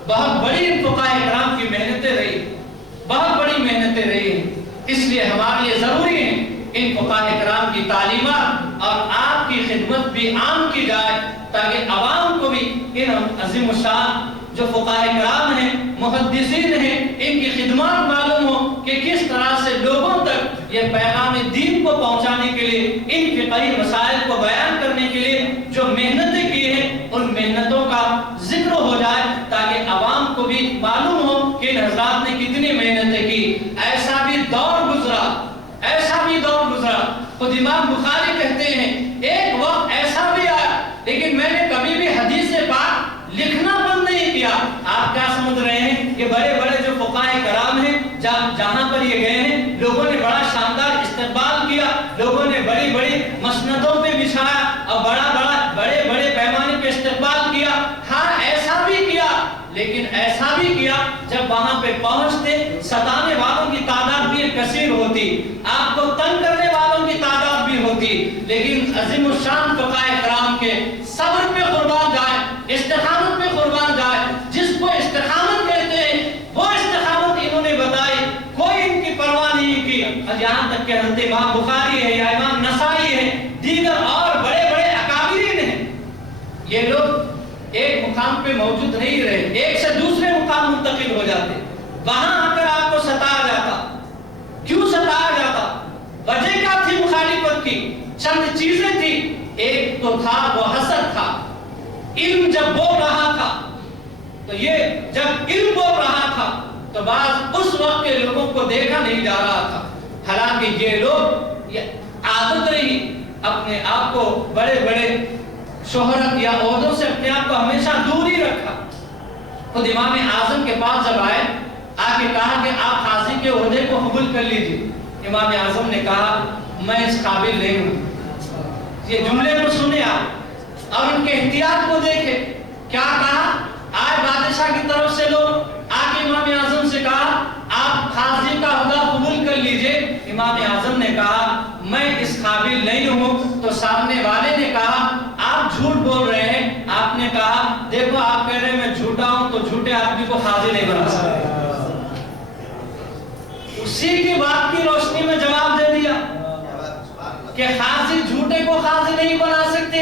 بہت بڑی ان فقہاء کرام کی محنتیں رہی، بہت بڑی محنتیں رہی ہیں۔ اس لیے ہمارے لیے ضروری ہے ان فقہاء کرام کی تعلیمات اور آپ کی خدمت بھی عام کی جائے، تاکہ عوام کو بھی ان عظیم الشان جو فقہاء کرام ہیں، محدثین ہیں، ان کی خدمات معلوم ہو کہ کس طرح سے لوگوں تک یہ پیغام دین کو پہنچانے کے لیے، ان فقہی مسائل کو بیان کرنے کے لیے جو محنتیں کی ہیں ان محنتوں کا ذکر ہو جائے، تاکہ عوام کو بھی معلوم ہو کہ ان حضرات نے کتنی محنتیں کی۔ ایسا بھی دور گزرا، ایسا بھی دور گزرا، خود امام بخاری کہتے ہیں ایک وقت ایسا بھی آیا لیکن میں نے کبھی بھی حدیث پاک لکھنا بند نہیں کیا۔ آپ کیا سمجھ رہے ہیں؟ یہ بڑے بڑے جو فقہاء کرام ہیں جہاں پر یہ گئے ہیں، لوگوں نے بڑا شاندار استقبال کیا، لوگوں نے بڑی بڑی مسندوں پہ بچھایا اور بڑے بڑے پیمانے پہ استقبال کیا۔ ہاں ایسا بھی کیا، لیکن ایسا بھی کیا جب وہاں پہ پہنچتے ستانے والوں کی تعداد بھی کثیر ہوتی، آپ کو تنگ کرنے والوں کی تعداد بھی ہوتی، لیکن عظیم الشان فقہاء کرام کے صبر پہ قربان جائے، استقامت پہ قربان جائے، جس کو استقامت کہتے ہیں وہ استقامت انہوں نے بتائی، کوئی ان کی پرواہ نہیں کی۔ یہاں تک کہ حضرت امام بخاری ہے یا امام نسائی ہے، دیگر اور بڑے بڑے اکابرین ہیں، یہ لوگ ایک مقام پہ موجود نہیں رہے، ایک سے دوسرے مقام منتقل ہو جاتے، وہاں آ کر آپ کو ستایا جاتا۔ کیوں ستایا جاتا؟ وجہ کیا تھی مخالفت کی؟ چند چیزیں تھی، ایک تو تھا وہ حسد تھا، علم جب بول رہا تھا تو یہ جب علم بول رہا تھا تو بعض اس وقت کے لوگوں کو دیکھا نہیں جا رہا تھا، حالانکہ یہ لوگ یہ عادت رہی اپنے آپ کو بڑے بڑے شہرت یا عہدوں سے اپنے آپ کو ہمیشہ دور ہی رکھا۔ خود امام اعظم کے پاس جب آئے، آ کے کہا کہ آپ قاضی کے عہدے کو قبول کر لیجیے، امام اعظم نے کہا میں اس قابل نہیں ہوں۔ یہ جملے کو سنے آپ اور ان کے احتیاط کو دیکھے، کیا کہا؟ آئے بادشاہ کی طرف سے لوگ آ کے امام اعظم سے کہا آپ قاضی کا عہدہ قبول کر لیجئے۔ امام اعظم نے کہا میں اس قابل نہیں ہوں، تو سامنے والے نے کہا آپ جھوٹ بول رہے ہیں۔ آپ نے کہا دیکھو آپ کہہ رہے ہیں میں جھوٹا ہوں، تو جھوٹے آدمی کو قاضی نہیں بنا سکتے۔ اسی کی بات کی روشنی میں جواب دے دیا کہ قاضی جھوٹے کو قاضی نہیں بنا سکتے،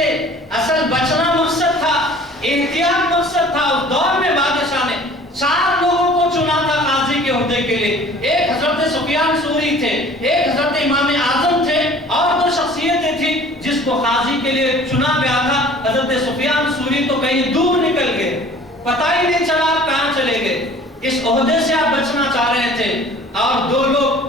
اصل بچنا مقصد تھا، احتیاط مقصد تھا۔ اس دور میں بادشاہ نے 4 لوگوں کو چنا تھا قاضی کے عہدے کے لیے، ایک حضرت سفیان ثوری تھے، ایک حضرت امام اعظم تھے، اور 2 شخصیتیں تھیں جس کو قاضی کے لیے چنا گیا تھا۔ حضرت سفیان ثوری تو کہیں دور نکل گئے، پتہ ہی نہیں چلا آپ کہاں چلے گئے، اس عہدے سے آپ بچنا چاہ رہے تھے، اور 2 لوگ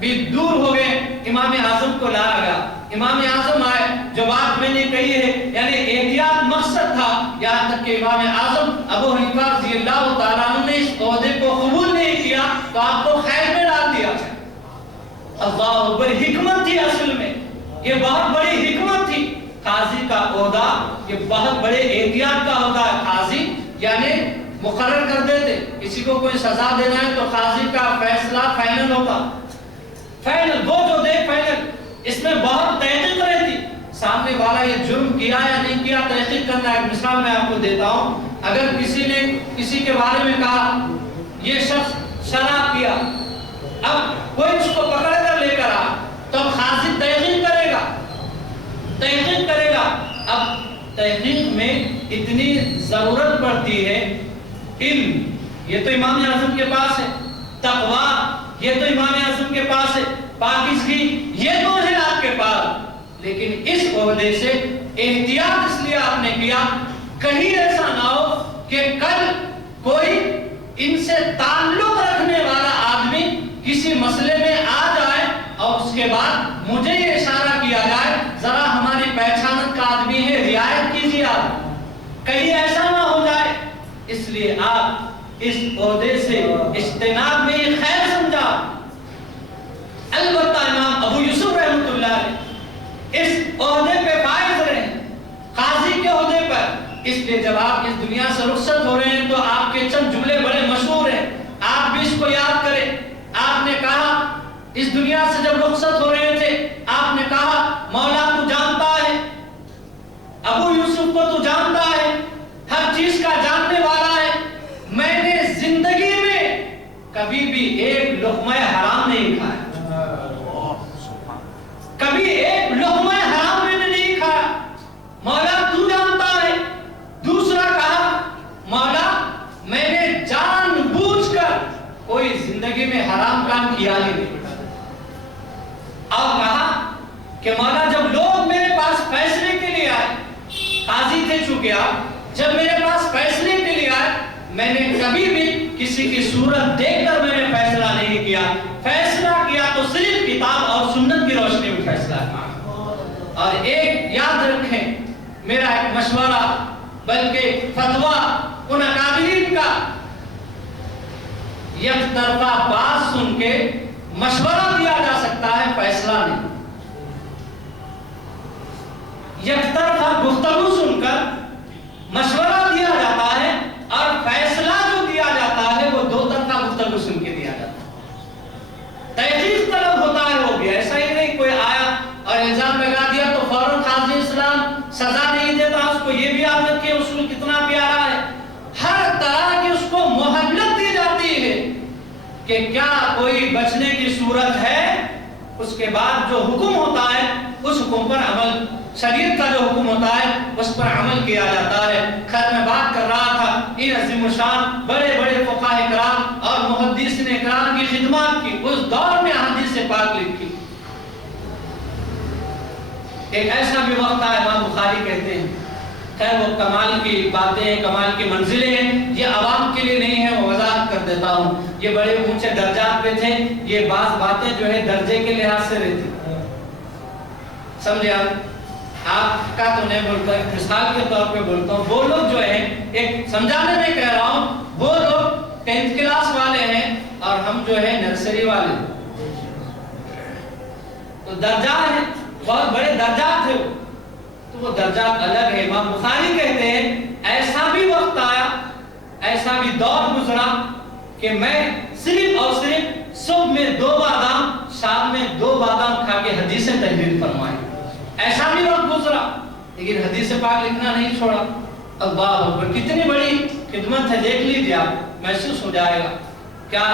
بھی دور ہو گئے، امام اعظم کو لایا گیا۔ امام اعظم آئے، جو بات میں نے کہی ہے یعنی احتیاط مقصد تھا، یہاں تک کہ امام اعظم ابو حنیفہ رضی اللہ تعالیٰ عنہ نے اس عہدے کو قبول نہیں کیا تو آپ کو خیر میں ڈال دیا جائے۔ اللہ اکبر، حکمت تھی اصل میں، یہ بہت بڑی حکمت تھی۔ قاضی کا عہدہ یہ بہت بڑے احتیاط کا ہوتا ہے۔ قاضی یعنی مقرر کر دیتے، کسی کو کوئی سزا دینا ہے تو قاضی کا فیصلہ فائنل ہوتا، فائنل وہ جو دے فائنل، اس میں بہت تحقیق رہتی، سامنے والا یہ جرم کیا یا نہیں کیا تحقیق کرنا ہے۔ ایک مثال میں آپ کو دیتا ہوں، اگر کسی نے کسی کے بارے میں کہا یہ شخص شراب پیا، اب کوئی اس کو پکڑ کر لے کر آ تو اب قاضی تحقیق کرے گا، تحقیق کرے گا۔ اب تحقیق میں اتنی ضرورت پڑتی ہے علم، یہ تو امام اعظم کے پاس ہے، تقوی یہ تو امام اعظم کے پاس ہے، پاکیزگی یہ تو ہے آپ کے پاس، لیکن اس عہدے سے احتیاط اس لیے آپ نے کیا کہیں ایسا نہ ہو کہ کل کوئی ان سے تعلق رکھنے والا آدمی کسی مسئلے میں آ جائے اور اس کے بعد مجھے یہ اشارہ کیا جائے ذرا ہماری پہچانت کا آدمی ہے رعایت کیجیے آپ، کہیں ایسا نہ ہو جائے، اس لیے آپ اس عہدے سے اجتناب میں یہ خیر سمجھا۔ البتہ امام ابو یوسف رحمۃ اللہ علیہ اس عہدے پہ فائز رہے، قاضی کے عہدے پر، اس لیے جب آپ اس دنیا سے رخصت ہو رہے ہیں تو آپ کے چند جملے بڑے مشہور ہیں، آپ بھی اس کو یاد کریں۔ آپ نے کہا اس دنیا سے جب رخصت ہو رہے تھے، آپ نے کہا مولا تو جانتا ہے، ابو یوسف کو تو جانتا ہے، ہر چیز کا جاننے والا ہے، میں نے زندگی میں کبھی بھی ایک لقمہ حرام نہیں کھایا، کبھی ایک لقمہ حرام میں نے نہیں کھایا، مولا تو جانتا ہے۔ دوسرا کہا مولا میں نے جان بوجھ کر کوئی زندگی میں حرام کام کیا ہی نہیں۔ اور کہا کہ مولا جب لوگ میرے پاس فیصلے کے لیے آئے، قاضی تھے چونکہ آپ، جب میرے پاس فیصلے کے لیے آئے میں نے کبھی بھی کسی کی صورت دیکھ کر میں نے فیصلہ نہیں کیا، فیصلہ کیا تو صرف کتاب اور سنت کی روشنی میں فیصلہ کیا۔ اور ایک یاد رکھیں، میرا ایک مشورہ بلکہ فتویٰ ان اکابرین کا، یک طرفہ بات سن کے مشورہ دیا جا سکتا ہے، فیصلہ نہیں۔ یک طرفہ گفتگو سن کر مشورہ دیا جاتا ہے اور فیصلہ جو دیا جاتا ہے وہ دو طرفہ گفتگو سن کے دیا جاتا ہے۔ تحقیق طلب ہوتا ہے وہ بھی، ایسا ہی نہیں کوئی آیا اور الزام لگا دیا تو فوراً قاضی اسلام سزا نہیں دیتا، اس کو یہ بھی یاد رکھیں اصول کتنا پیارا ہے، ہر طرح کی اس کو مہلت دی جاتی ہے کہ کیا کوئی بچنے کی صورت ہے، اس کے بعد جو حکم ہوتا ہے اس حکم پر عمل، شریعت کا جو حکم ہوتا ہے اس پر عمل کیا جاتا ہے۔ خیر میں بات کر رہا تھا ان عظیم الشان بڑے بڑے فقہاء کرام اور محدثین کرام کی خدمات کی، اس دور میں احادیث پاک لکھی۔ ایک ایسا بھی وقت آیا، امام بخاری کہتے ہیں، خیر وہ کمال کی باتیں ہیں، کمال کی منزلیں ہیں، یہ عوام کے لیے نہیں ہے، وہ وضاحت کر دیتا ہوں، یہ بڑے اونچے درجات پہ تھے، یہ بعض باتیں جو ہے درجے کے لحاظ سے رہتی، سمجھے آپ کا تو نہیں بولتا، مثال کے طور پہ بولتا ہوں، وہ لوگ جو ہیں، ایک سمجھانے میں کہہ رہا ہوں، وہ لوگ 10th کلاس والے ہیں اور ہم جو ہے نرسری والے، تو درجات ہیں، بہت بڑے درجات ہیں، تو وہ درجات الگ ہے۔ امام بخاری کہتے ہیں ایسا بھی وقت آیا، ایسا بھی دور گزرا کہ میں صرف اور صرف صبح میں 2 بادام، شام میں 2 بادام کھا کے حدیثیں تحریر فرمائی، ایسا بھی وقت گزرا، لیکن حدیث پاک لکھنا نہیں چھوڑا۔ اللہ اکبر، کتنی بڑی خدمت ہے، دیکھ لیجیے آپ، محسوس ہو جائے گا کیا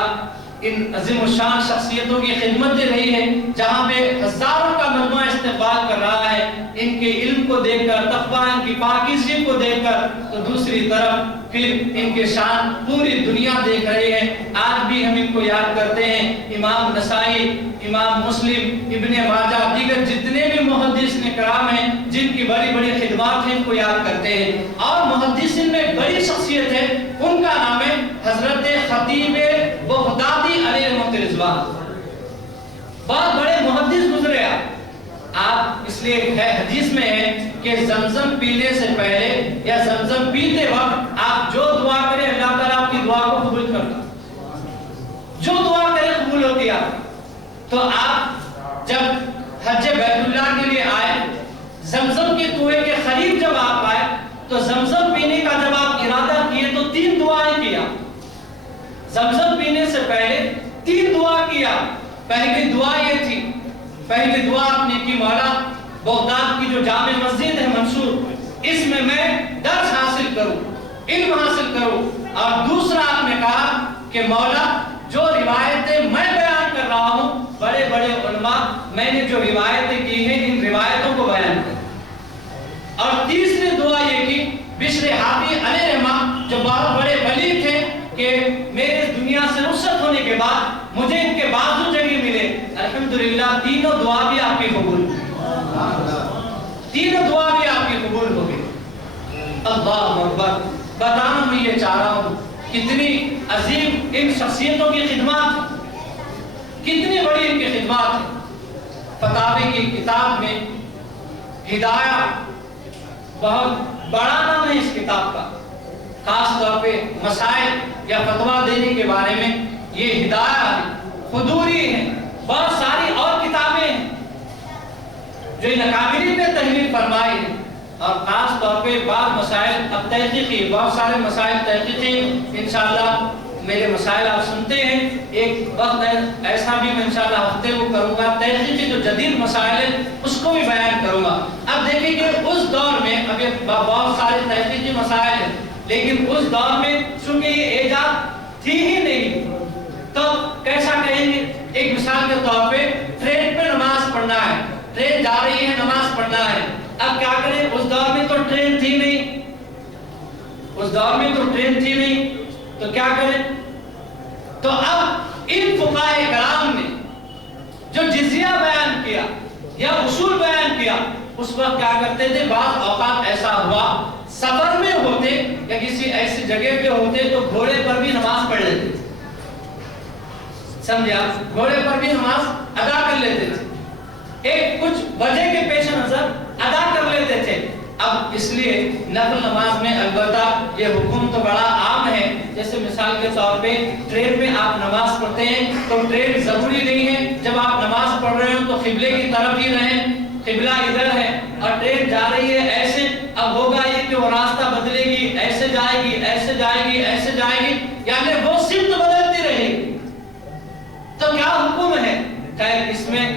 ان عظیم الشان شخصیتوں کی خدمت دے رہی ہے، جہاں پہ ہزاروں کا مجموعہ استقبال کر رہا ہے، ان کے علم کو دیکھ کر، تقویٰ، ان کی پاکیزگی کو دیکھ کر، تو دوسری طرف پھر ان کے شان پوری دنیا دیکھ رہی ہے۔ آج بھی ہم ان کو یاد کرتے ہیں، امام نسائی، امام مسلم، ابن ماجہ، دیگر جتنے بھی محدثین کرام ہیں جن کی بڑی بڑی خدمات ہیں، ان کو یاد کرتے ہیں۔ اور محدثین میں بڑی شخصیت ہے، ان کا نام ہے حضرت خطیب بغدادی علیہ رحمۃ رضوان، بہت بڑے محدث گزرے آپ اس لیے حدیث میں ہے کہ زمزم پینے سے پہلے یا زمزم پیتے وقت آپ جو دعا کریں اللہ تعالیٰ آپ کی دعا کو قبول کرتا، جو دعا کریں قبول ہوتی ہے۔ تو آپ جب حج بیت اللہ کے لیے آئے، زمزم کے کنویں کے قریب جب آپ آئے تو زمزم پینے کا جب آپ ارادہ کیے تو 3 دعائیں کیا۔ زمزم پینے سے پہلے 3 دعا کیا۔ پہلی دعا یہ تھی، پہلی دعا آپ نے کی مولا بغداد کی جو جامع مسجد ہے منصور، اس میں درس حاصل کروں، علم حاصل کروں۔ اور دوسرا آپ نے کہا کہ مولا جو روایتیں میں بیان کر رہا ہوں، بڑے بڑے علماء میں نے جو روایتیں کی ہیں ان روایتوں کو بیان کر۔ اور تیسری دعا یہ کی بشر حافی علیہ رحمہ جو بہت بڑے ولی تھے کہ میرے دنیا سے رخصت ہونے کے بعد مجھے ان کے بازو جگہ ملے۔ الحمدللہ تینوں دعا بھی آپ کی قبول ہوئی، تینوں دعا بھی آپ کی قبول ہو گئی۔ اللہ اکبر۔ بتانا میں یہ چاہ رہا ہوں کتنی عظیم ان شخصیتوں کی خدمات، کتنی بڑی ان کی خدمات ہے۔ فتاوی کی کتاب میں ہدایہ بہت بڑا نام ہے اس کتاب کا، خاص طور پہ مسائل یا فتویٰ دینے کے بارے میں یہ ہدایہ ہے، خدوری ہے۔ بہت ساری اور کتابیں ہیں جو ان اکابرین نے تحریر فرمائی ہے، اور خاص طور پہ بعض مسائل اب تحقیقی، بہت سارے مسائل تحقیقی انشاءاللہ میرے مسائل آپ سنتے ہیں۔ ایک وقت ایسا بھی میں انشاءاللہ ہفتے کو کروں گا، تحقیقی جو جدید مسائل ہیں اس کو بھی بیان کروں گا۔ اب دیکھیں کہ اس دور میں اب بہت سارے تحقیقی مسائل ہیں، لیکن اس دور میں چونکہ یہ ایجاد تھی ہی نہیں تو کیسا کہیں گے؟ ایک مثال کے طور پہ ٹرین پہ نماز پڑھنا ہے، ٹرین جا رہی ہے نماز پڑھنا ہے، اب کیا کریں؟ اس دور میں تو ٹرین تھی نہیں، اس دور میں تو ٹرین تھی نہیں، تو کیا کریں؟ تو اب ان فقہاء کرام نے جو جزیہ بیان کیا یا اصول بیان کیا، اس وقت کیا کرتے تھے؟ بعض اوقات ایسا ہوا سفر میں ہوتے یا کسی ایسی جگہ پہ ہوتے تو گھوڑے پر بھی نماز پڑھ لیتے تھے، سمجھے آپ؟ گھوڑے پر بھی نماز ادا کر لیتے تھے، ایک کچھ وجہ کے پیش نظر ادا کر لیتے تھے۔ اب اس لیے نفل نماز میں البتہ یہ حکم تو بڑا عام ہے، جیسے مثال کے طور پہ ٹرین میں آپ نماز پڑھتے ہیں تو ٹرین ضروری نہیں ہے جب آپ نماز پڑھ رہے ہو تو قبلے کی طرف ہی رہیں، قبلہ ادھر ہے اور ٹرین جا رہی ہے ایسے، اب ہوگا یہ کہ وہ راستہ بدلے گی، ایسے جائے گی، ایسے جائے گی، ایسے جائے گی، یعنی وہ سمت بدلتی رہے گی، تو کیا حکم ہے؟ خیر اس میں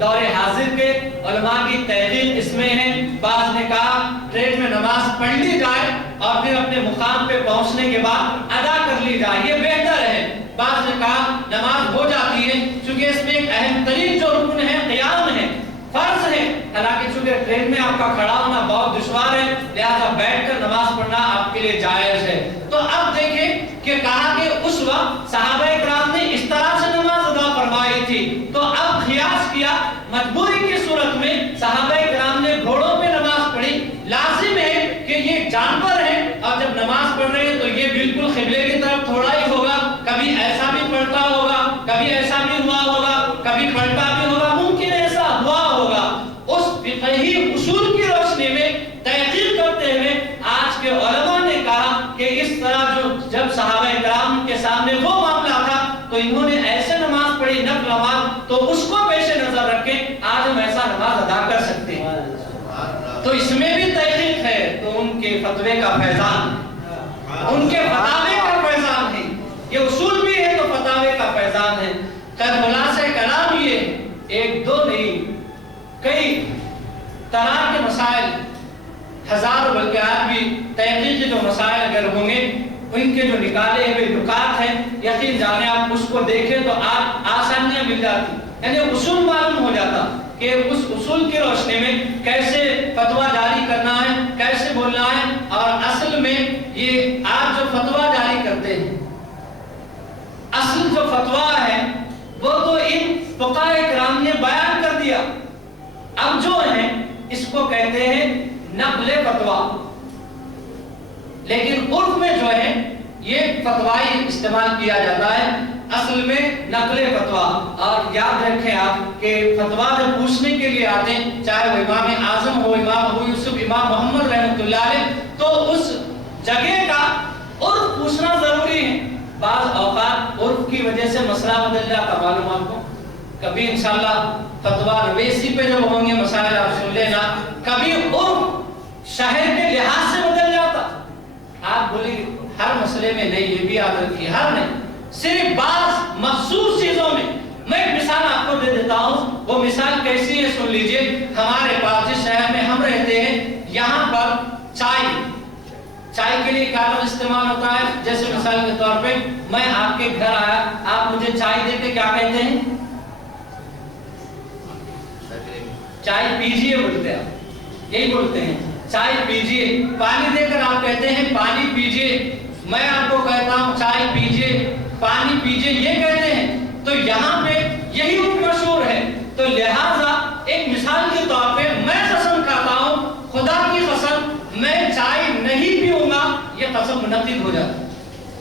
دور حاضر کے علماء کی تحقیق اس میں ہے۔ بعض نے کہا ٹرین میں نماز پڑھ لی جائے اور پھر اپنے مقام پہ پہنچنے کے بعد ادا کر لی جائے، یہ بہتر ہے۔ بعض نے کہا نماز ہو جاتی ہے چونکہ اس میں ایک اہم ترین جو رکن ہے قیام ہے، فرض ہے، حالانکہ چونکہ ٹرین میں آپ کا کھڑا ہونا بہت دشوار ہے لہذا بیٹھ کر نماز پڑھنا آپ کے لیے جائز ہے۔ تو اب دیکھیں کہ کہا کہ اس وقت صحابہ کرام نے اس طرح سے نماز ادا فرمائی تھی، تو اب قیاس کیا مجبوری کی صورت میں صحابہ کرام نے گھوڑوں پہ نماز پڑھی، لازم ہے کہ یہ جانور ہے اور جب نماز پڑھ رہے ہیں تو یہ بالکل قبلے کی طرف تھوڑا ہی ہوگا، کبھی ایسا بھی پڑھتا ہوگا، کبھی ایسا بھی ہوا ہوگا، کبھی پلٹا بھی ہوگا، ممکن ایسا ہوا ہوگا۔ اس فقہی اصول کی روشنی میں تحقیق کرتے ہوئے آج کے علماء نے کہا کہ اس طرح جو جب صحابہ کرام کے سامنے وہ معاملہ تھا تو انہوں نے ایسے نماز پڑھی نفل نماز، تو اس کو پیش نظر رکھیں آج ہم ایسا نماز ادا کر سکتے ہیں۔ تو اس میں بھی تحقیق ہے، تو ان کے فتوے کا فیضان، ان کے فتاوے کا فیضان ہے، یہ اصول بھی ہے تو فتاوے کا فیضان ہے۔ خلاصہ کلام یہ ایک دو نہیں کئی طرح کے مسائل، ہزار بلکہ آج بھی تحقیقی جو مسائل اگر ہوں گے ان کے جو نکالے ہوئے نکات ہیں، یقین جانے آپ اس کو دیکھیں تو آپ آسانیاں مل جاتی، یعنی اصول معلوم ہو جاتا کہ اس اصول کی روشنی میں کیسے فتویٰ جاری کرنا ہے، کیسے بولنا ہے۔ اور اصل میں یہ آپ جو فتویٰ جاری کرتے ہیں، اصل جو فتویٰ ہے وہ تو ان فقہاء کرام نے بیان کر دیا، اب جو ہیں اس کو کہتے ہیں نقل فتویٰ، لیکن عرف میں جو ہے یہ فتوائی استعمال کیا جاتا ہے۔ اصل میں نقل فتوا. اور یاد رکھیں آپ کہ فتوا جب پوچھنے کے لیے آتے ہیں، چاہے وہ امام اعظم ہو، امام ابو یوسف، امام محمد رحمۃ اللہ علیہ، تو اس جگہ کا عرف پوچھنا ضروری ہے. بعض اوقات عرف کی وجہ سے مسئلہ بدل جاتا. معلوم آپ کو کبھی انشاءاللہ فتوا نویسی پہ جب ہوں گے مسائل آپ سن لینا، کبھی عرف شہر کے لحاظ سے بدل جاتا. آپ بولیں ہر مسئلے میں نہیں، یہ بھی یاد رکھیے، ہر نہیں، صرف بعض مخصوص چیزوں میں. میں ایک مثال آپ کو دے دیتا ہوں. وہ مثال کیسی ہے سن لیجئے. ہمارے پاس جس شہر میں ہم رہتے ہیں، یہاں پر چائے کے لیے کاغذ استعمال ہوتا ہے. جیسے مثال کے طور پہ میں آپ کے گھر آیا، آپ مجھے چائے دے کے کیا کہتے ہیں؟ چائے پیجئے بولتے ہیں. یہی بولتے ہیں چائے پیجئے. پانی دے کر آپ کہتے ہیں پانی پیجئے. میں آپ کو کہتا ہوں چائے پیجئے، پانی پیجئے، یہ کہتے ہیں. تو یہاں پہ یہی مشہور ہے. تو لہٰذا ایک مثال کے طور پہ میں قسم کھاتا ہوں، خدا کی قسم میں چائے نہیں پیوں گا، یہ قسم منعقد ہو جاتی.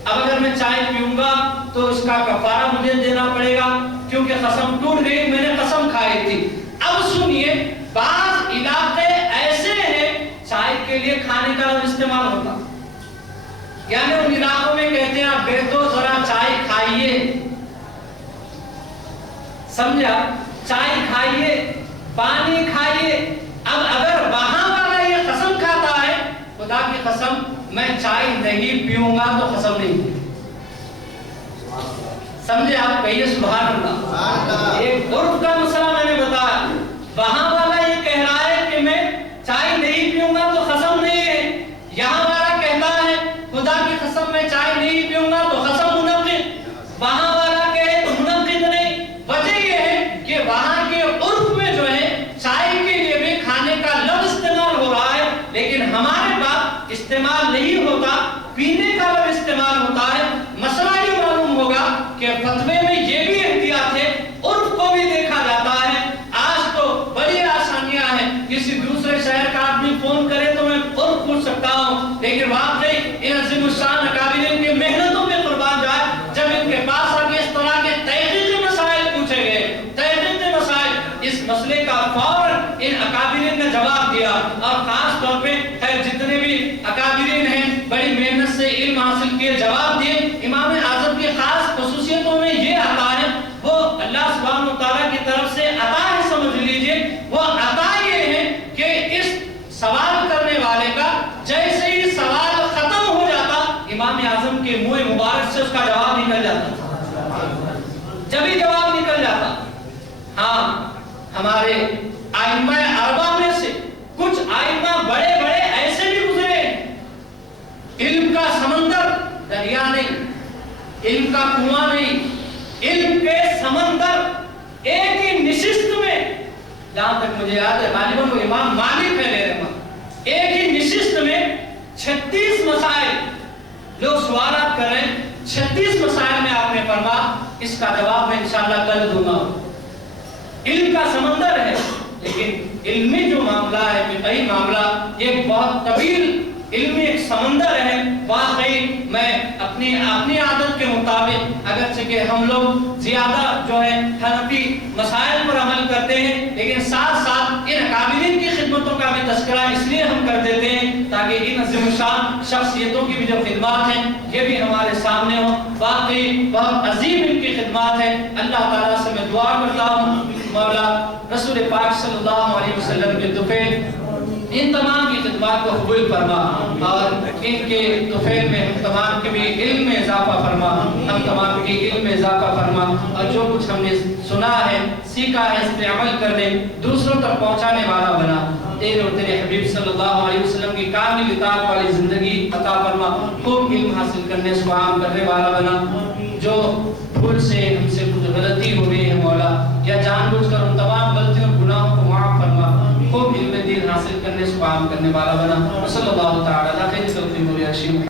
اب اگر میں چائے پیوں گا تو اس کا کفارہ مجھے دینا پڑے گا، کیونکہ قسم ٹوٹ گئی، میں نے قسم کھائی تھی. اب سنیے، بعض علاقے ایسے ہیں چائے کے لیے کھانے کا استعمال ہوتا، یعنی ان علاقوں میں کہتے ہیں آپ بیٹھو ذرا چائے کھائیے. سمجھا؟ چائے کھائیے، پانی کھائیے. اب اگر وہاں والا یہ قسم کھاتا ہے، خدا کی قسم میں چائے نہیں پیوں گا، تو قسم نہیں. سمجھے آپ؟ کہیے سبحان اللہ. ایک عرف کا مسئلہ میں نے بتایا. وہاں والا یہ کہہ رہا ہے کہ میں چائے نہیں پیوں گا تو قسم نہیں ہے. یہاں والا کہتا ہے خدا کی قسم میں چائے نہیں پیوں گا تو قسم منعقد. وہاں والا کہے تو منعقد نہیں. وجہ یہ ہے کہ وہاں کے عرف میں جو ہے چائے کے لیے بھی کھانے کا لفظ استعمال ہو رہا ہے، لیکن ہمارے پاس استعمال نہیں ہوتا، پینے کا لفظ استعمال ہوتا ہے. مسئلہ یہ معلوم ہوگا کہ فتوے میں یہ بھی احتیاط ہے، عرف کو بھی دیکھا جاتا ہے. آج تو بڑی آسانیاں ہیں، کسی دوسرے شہر کا آدمی فون کرے تو میں عرف پوچھ سکتا ہوں، لیکن واقعی ان عظیم الشان اکابرین کی محنتوں میں قربان جائے، جب ان کے پاس آگے اس طرح کے تحقیقی مسائل پوچھے گئے، تحقیقی مسائل، اس مسئلے کا فوراً ان اکابرین نے جواب دیا. اور خاص طور پہ جتنے بھی اکابرین ہیں بڑی محنت سے علم حاصل کیے، جواب دیے. امام اعظم کی خاص خصوصیتوں میں یہ عطا ہے، وہ اللہ سبحانہ وتعالیٰ کی طرف سے عطا ہے. سمجھ لیجئے وہ عطا یہ ہے کہ اس سوال کرنے والے کا جیسے ہی سوال ختم ہو جاتا، امام اعظم کے منہ مبارک سے اس کا جواب نکل جاتا. جب ہی جواب نکل جاتا. ہاں، ہمارے ائمہ اربعہ میں سے کچھ ائمہ بڑے بڑے ایسے بھی گزرے، علم کا سمندر، دریا نہیں، علم کا کنواں نہیں، علم کے سمندر ایک ہی نشست میں، جہاں تک مجھے یاد ہے غالباً وہ امام مالک ہے میرے ماں، ایک ہی نشست میں 36 مسائل لوگ سوالات کر رہے ہیں. 36 مسائل میں آپ نے فرمایا اس کا جواب میں انشاءاللہ کل دوں گا. علم کا سمندر ہے، لیکن علمی جو معاملہ ہے، فقہی معاملہ، یہ بہت طویل علمی ایک سمندر ہے. واقعی میں اپنی عادت کے مطابق، اگرچہ کہ ہم لوگ زیادہ جو ہے حنفی مسائل پر عمل کرتے ہیں، لیکن ساتھ ساتھ ان اکابرین کی خدمتوں کا بھی تذکرہ اس لیے ہم کر دیتے ہیں تاکہ ان عظیم الشان شخصیتوں کی بھی جو خدمات ہیں یہ بھی ہمارے سامنے ہوں. واقعی بہت عظیم ان کی خدمات ہیں. اللہ تعالیٰ سے میں دعا کرتا ہوں مولا رسول پاک صلی اللہ علیہ وسلم کے طفیل ان تمام کی خدمات کو قبول فرما، اور ان کے طفیل میں ہم تمام کے بھی علم میں اضافہ فرما، ہم تمام کے علم میں اضافہ فرما، اور جو کچھ ہم نے سنا ہے، سیکھا ہے، اس پہ عمل کرنے، دوسروں تک پہنچانے والا بنا. تیرے اور تیرے حبیب صلی اللہ علیہ وسلم کی کامل اطاعت والی زندگی عطا فرما. خوب علم حاصل کرنے سے عام کرنے والا بنا. جو بھول سے ہم سے کچھ غلطی ہو گئی ہے مولا، یا جان بوجھ کر ان تمام غلطیوں اور گناہوں کو معاف فرما. خوب علم دین حاصل کرنے سے عام کرنے والا بنا. صلی اللہ تعالی علیہ وسلم.